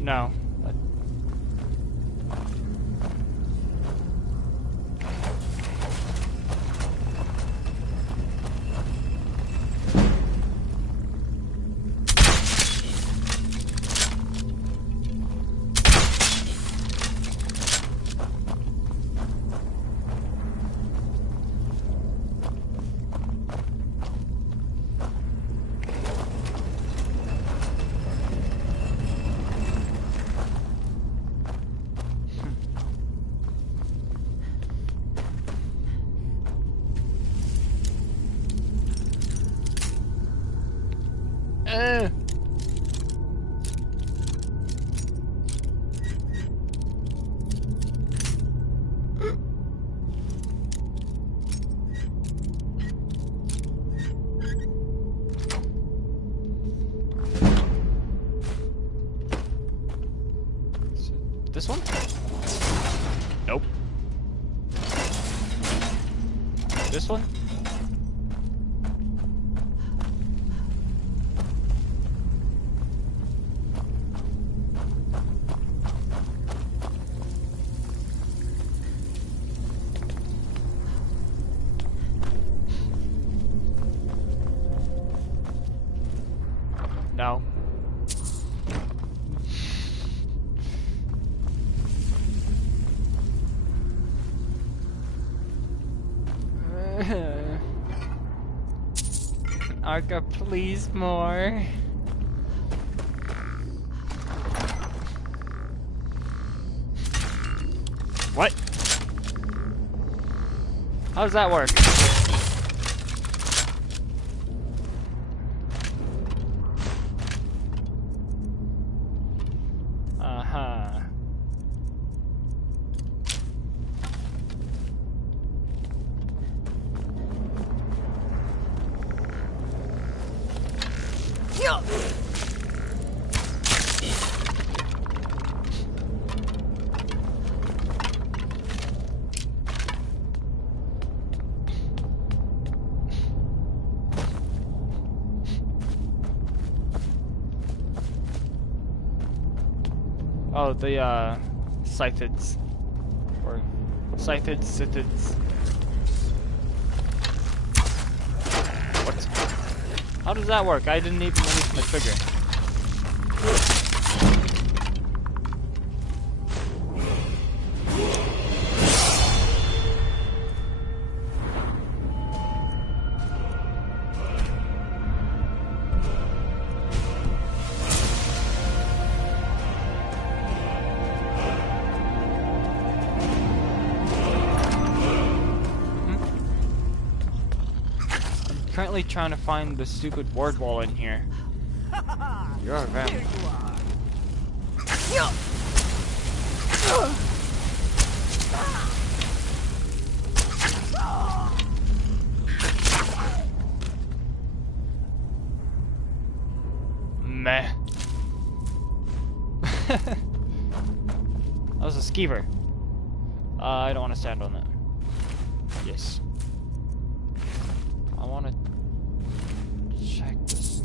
No. This one? Nope. This one? No. Arca, please more. What? How does that work? Uh-huh. Oh, the, Scythids. Or Scythids, Scythids. What? How does that work? I didn't even release my trigger. Currently trying to find the stupid ward wall in here. You're a vamp. Meh. That was a skeever. I don't want to stand on that. Yes. I want to check this.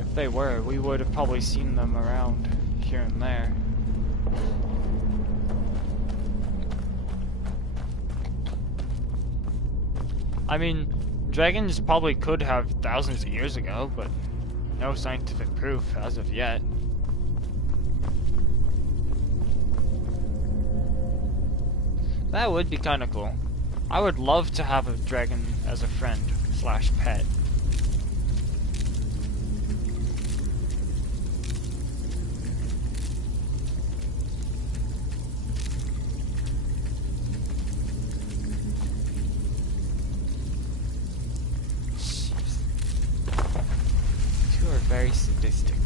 If they were, we would have probably seen them around here and there. I mean, dragons probably could have thousands of years ago, but no scientific proof as of yet. That would be kind of cool. I would love to have a dragon as a friend slash pet. Very sadistic.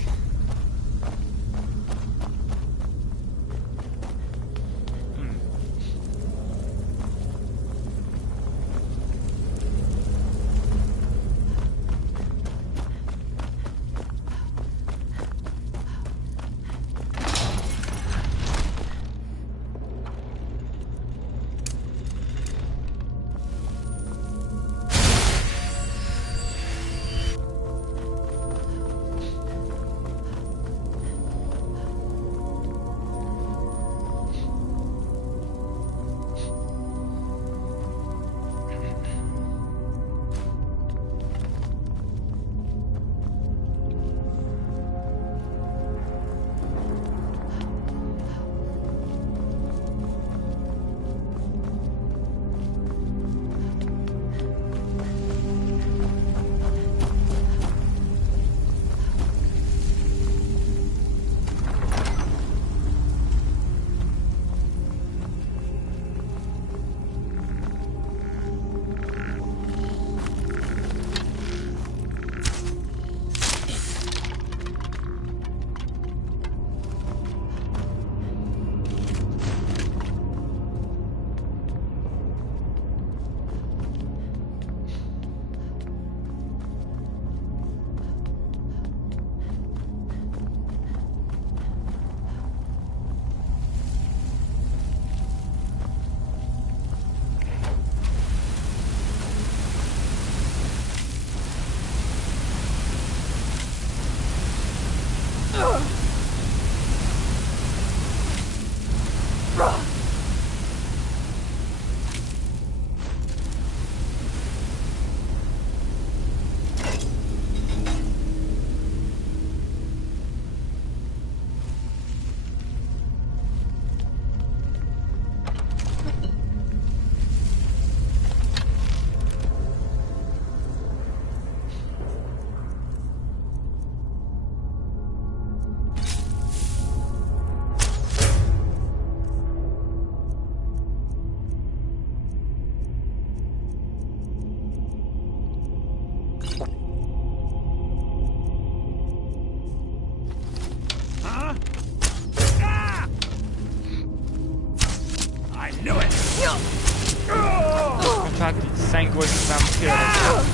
Sanguis Vampirus.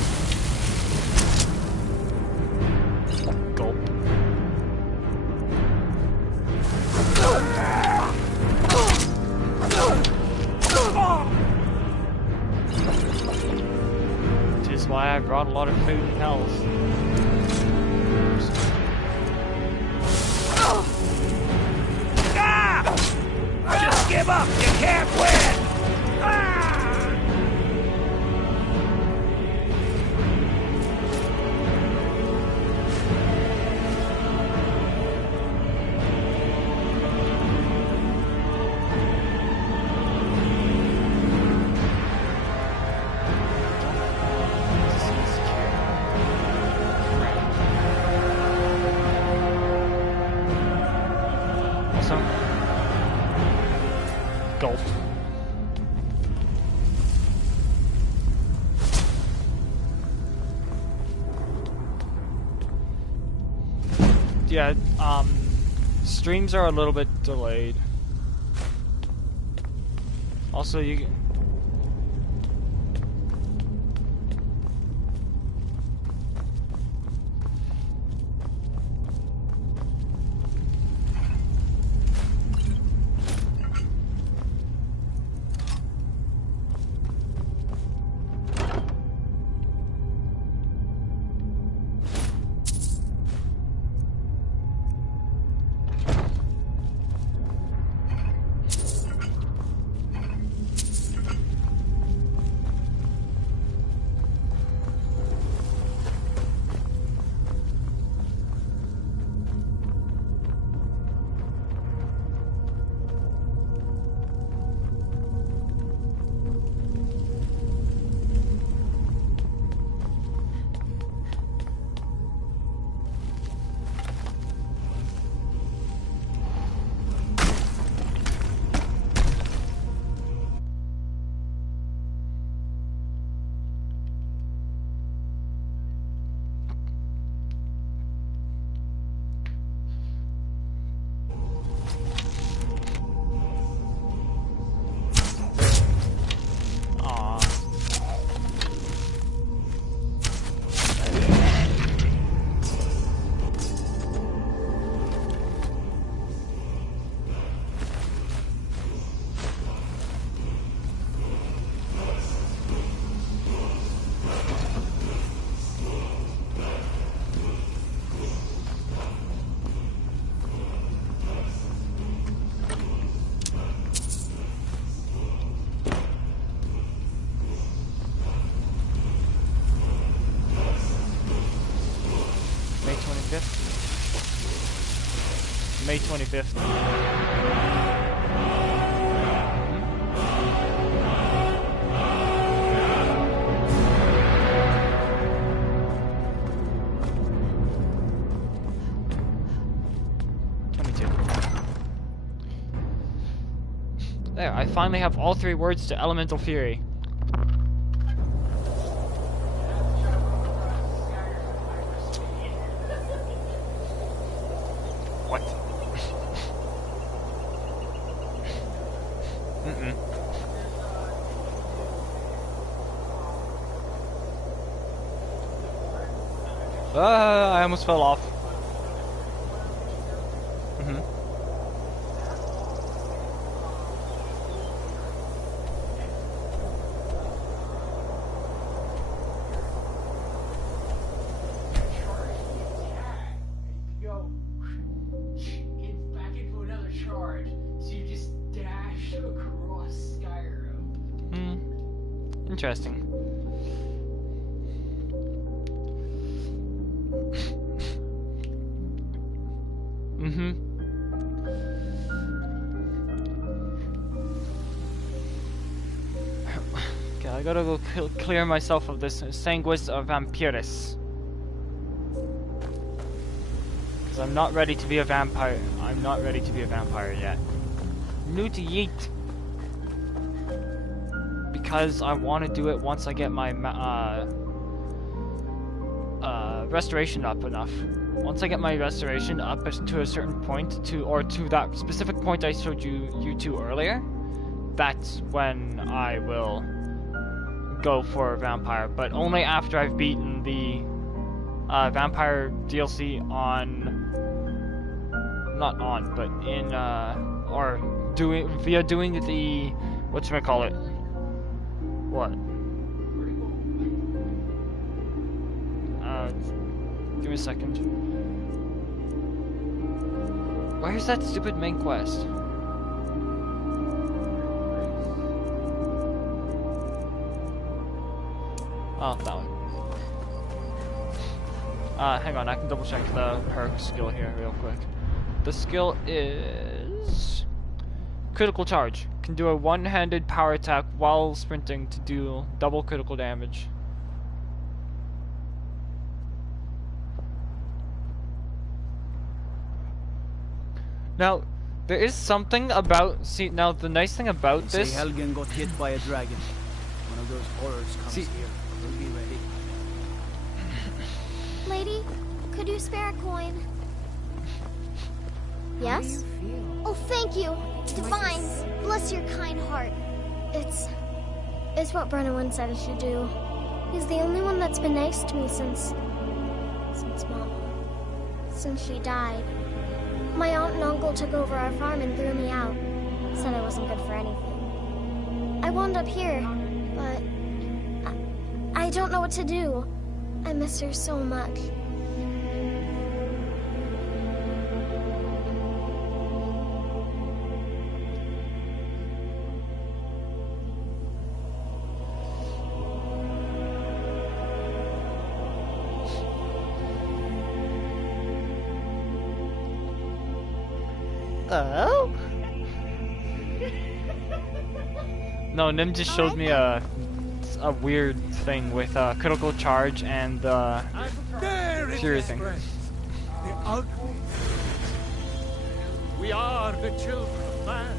Gulp. Which is why I brought a lot of food and health. Just give up! You can't win! Gulp. Yeah, streams are a little bit delayed. Also, you... May 25th. There, I finally have all 3 words to Elemental Fury. What? I almost fell off. Interesting. Okay, I gotta go clear myself of this Sanguis Vampirus. Because I'm not ready to be a vampire. I'm not ready to be a vampire yet. New to yeet. Because I want to do it once I get my restoration up enough. Once I get my restoration up to a certain point, to that specific point I showed you two earlier, that's when I will go for vampire, but only after I've beaten the vampire DLC on, not on, but in or doing the whatchamacallit. What? Give me a second. Where's that stupid main quest? Oh, that one. Hang on, I can double check the perk skill here real quick. The skill is critical charge. Can do a one-handed power attack while sprinting to do double critical damage. Now, there is something about, see, now the nice thing about this... Say Helgen got hit by a dragon. One of those horrors comes here. We'll be ready. Lady, could you spare a coin? Yes? Oh, thank you. Divine, bless your kind heart. It's what Brennan said I should do. He's the only one that's been nice to me since Mom. Since she died. My aunt and uncle took over our farm and threw me out. Said I wasn't good for anything. I wound up here, but I don't know what to do. I miss her so much. Oh? No, Nim just showed me a weird thing with critical charge and Fury thing. The ugly. We are the children of man.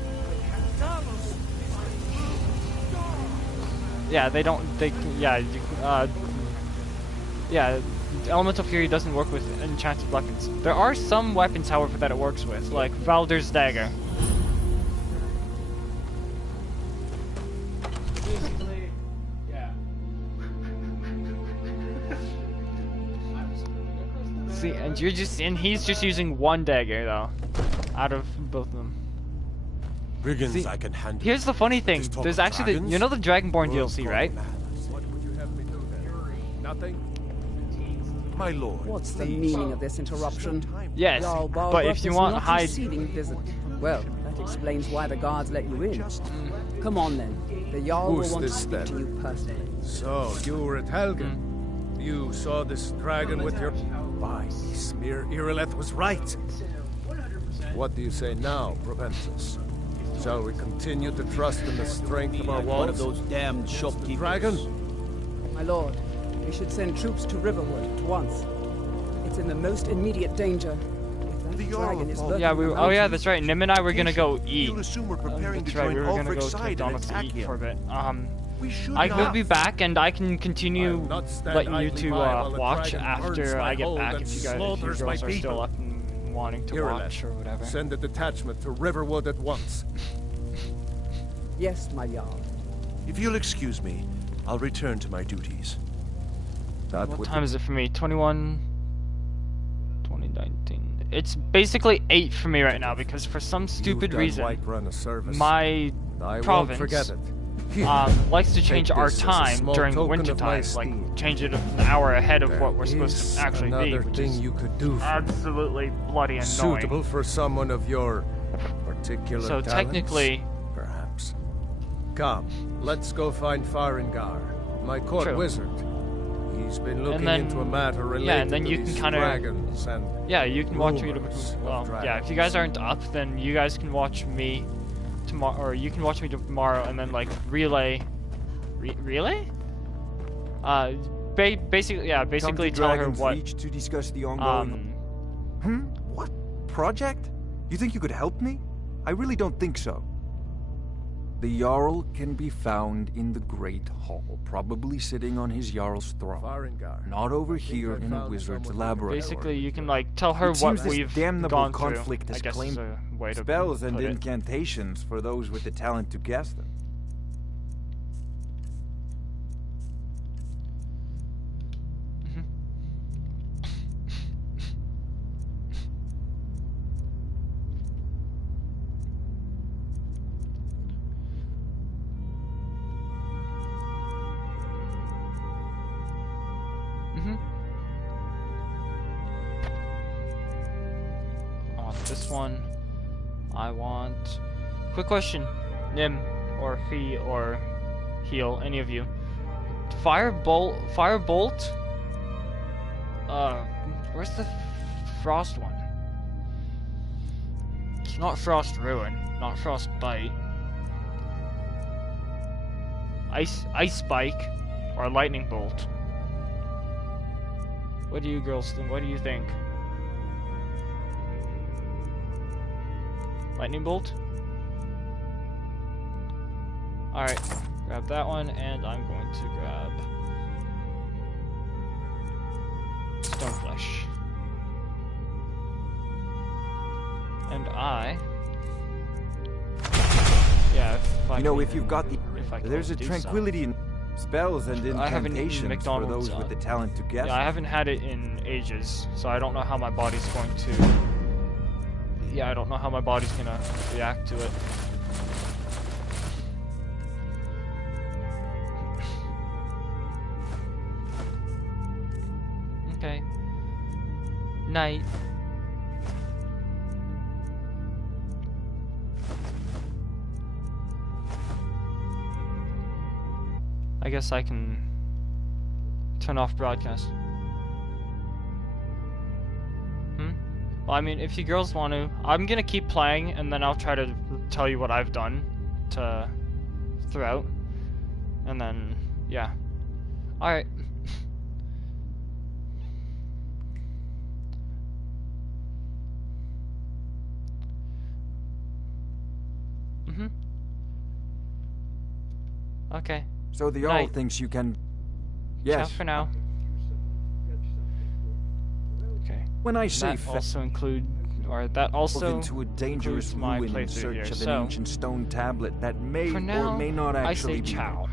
Yeah, they don't. Yeah, Elemental Fury doesn't work with enchanted weapons. There are some weapons, however, that it works with, like Valder's dagger. See, and he's just using one dagger though, out of both of them. Brigands, See, I can handle. Here's the funny thing. There's actually the, you know the Dragonborn DLC, right? What would you have me do then? Nothing? My lord. What's the meaning of this interruption? Yes, Jarl but Balgruuf if you is want not hide... receiving visit. Well, that explains why the guards let you in. Come on then. The Jarl will Who's want to this, speak then? to you personally. So, you were at Helgen. You saw this dragon with your... By Smear Irileth was right. What do you say now, Proventus? Shall we continue to trust in the strength of our walls? One of those damned shopkeepers. Dragon? My lord, we should send troops to Riverwood at once. It's in the most immediate danger. If that dragon is lurking Yeah, in the oh yeah, mountains- that's right. Nim and I were gonna go eat. You'll assume we're preparing That's to right, join we were gonna go Ulfric's to side and McDonald's to attack eat him. for a bit. We should I will not. be back, and I can continue I'll not stand letting you idly two by while the watch dragon burns after my I get hold back. and If you slaughters girls my are still people. up and wanting to Irileth, watch or whatever. send a detachment to Riverwood at once. Yes, my Jarl. If you'll excuse me, I'll return to my duties. That What would time is it for me? 2019. It's basically 8 for me right now because for some stupid reason, Whiterun a service. my I won't province forget it. likes to change Take our this as a time small during token winter of my time, like esteem. change it an hour ahead of what we're There supposed is to actually be, another which thing is you could do for me. absolutely bloody annoying. Suitable for someone of your particular So talents, technically, perhaps. Come, let's go find Farengar, my court True. wizard. He's been looking then- into a matter related yeah, and then to you these can kind of dragons and yeah, you can watch me. rumors of Well, yeah, if you dragons. guys aren't up, then you guys can watch me tomorrow, or you can watch me tomorrow, and then like relay. Relay? Basically, yeah, basically tell her what. Reach to discuss the ongoing. What project? You think you could help me? I really don't think so. The Jarl can be found in the Great Hall, probably sitting on his Jarl's throne. Farengar. Not over I think here I in a found wizard's someone who can laboratory. Basically, you can like tell her It what seems this we've damnable gone conflict through. has I guess claimed is a way to spells and put it. incantations for those with the talent to guess them. I want this one. I want... Quick question. Nim, or Fee, or Heal, any of you. Firebolt... Where's the Frost one? It's not Frost Ruin, not Frost Bite. Ice Spike, or Lightning Bolt. What do you girls think? What do you think? Lightning Bolt? Alright, grab that one, and I'm going to grab Stoneflesh. And yeah, if I you know, can if you've got the... There's a do tranquility in spells and I haven't eaten incantations for McDonald's, those with the talent to guess. Yeah, I haven't had it in ages, so I don't know how my body's going to... Yeah, I don't know how my body's gonna react to it. Okay. Night. I guess I can turn off broadcast. Well, I mean, if you girls want to, I'm gonna keep playing, and then I'll try to tell you what I've done throughout, and then yeah. All right. Okay. So the Jarl thinks you can... Yes. Ciao for now. Okay. When I say that also into a dangerous my ruin in playthrough search here. of So, an ancient stone tablet that may for now, or may not actually I say be... ciao.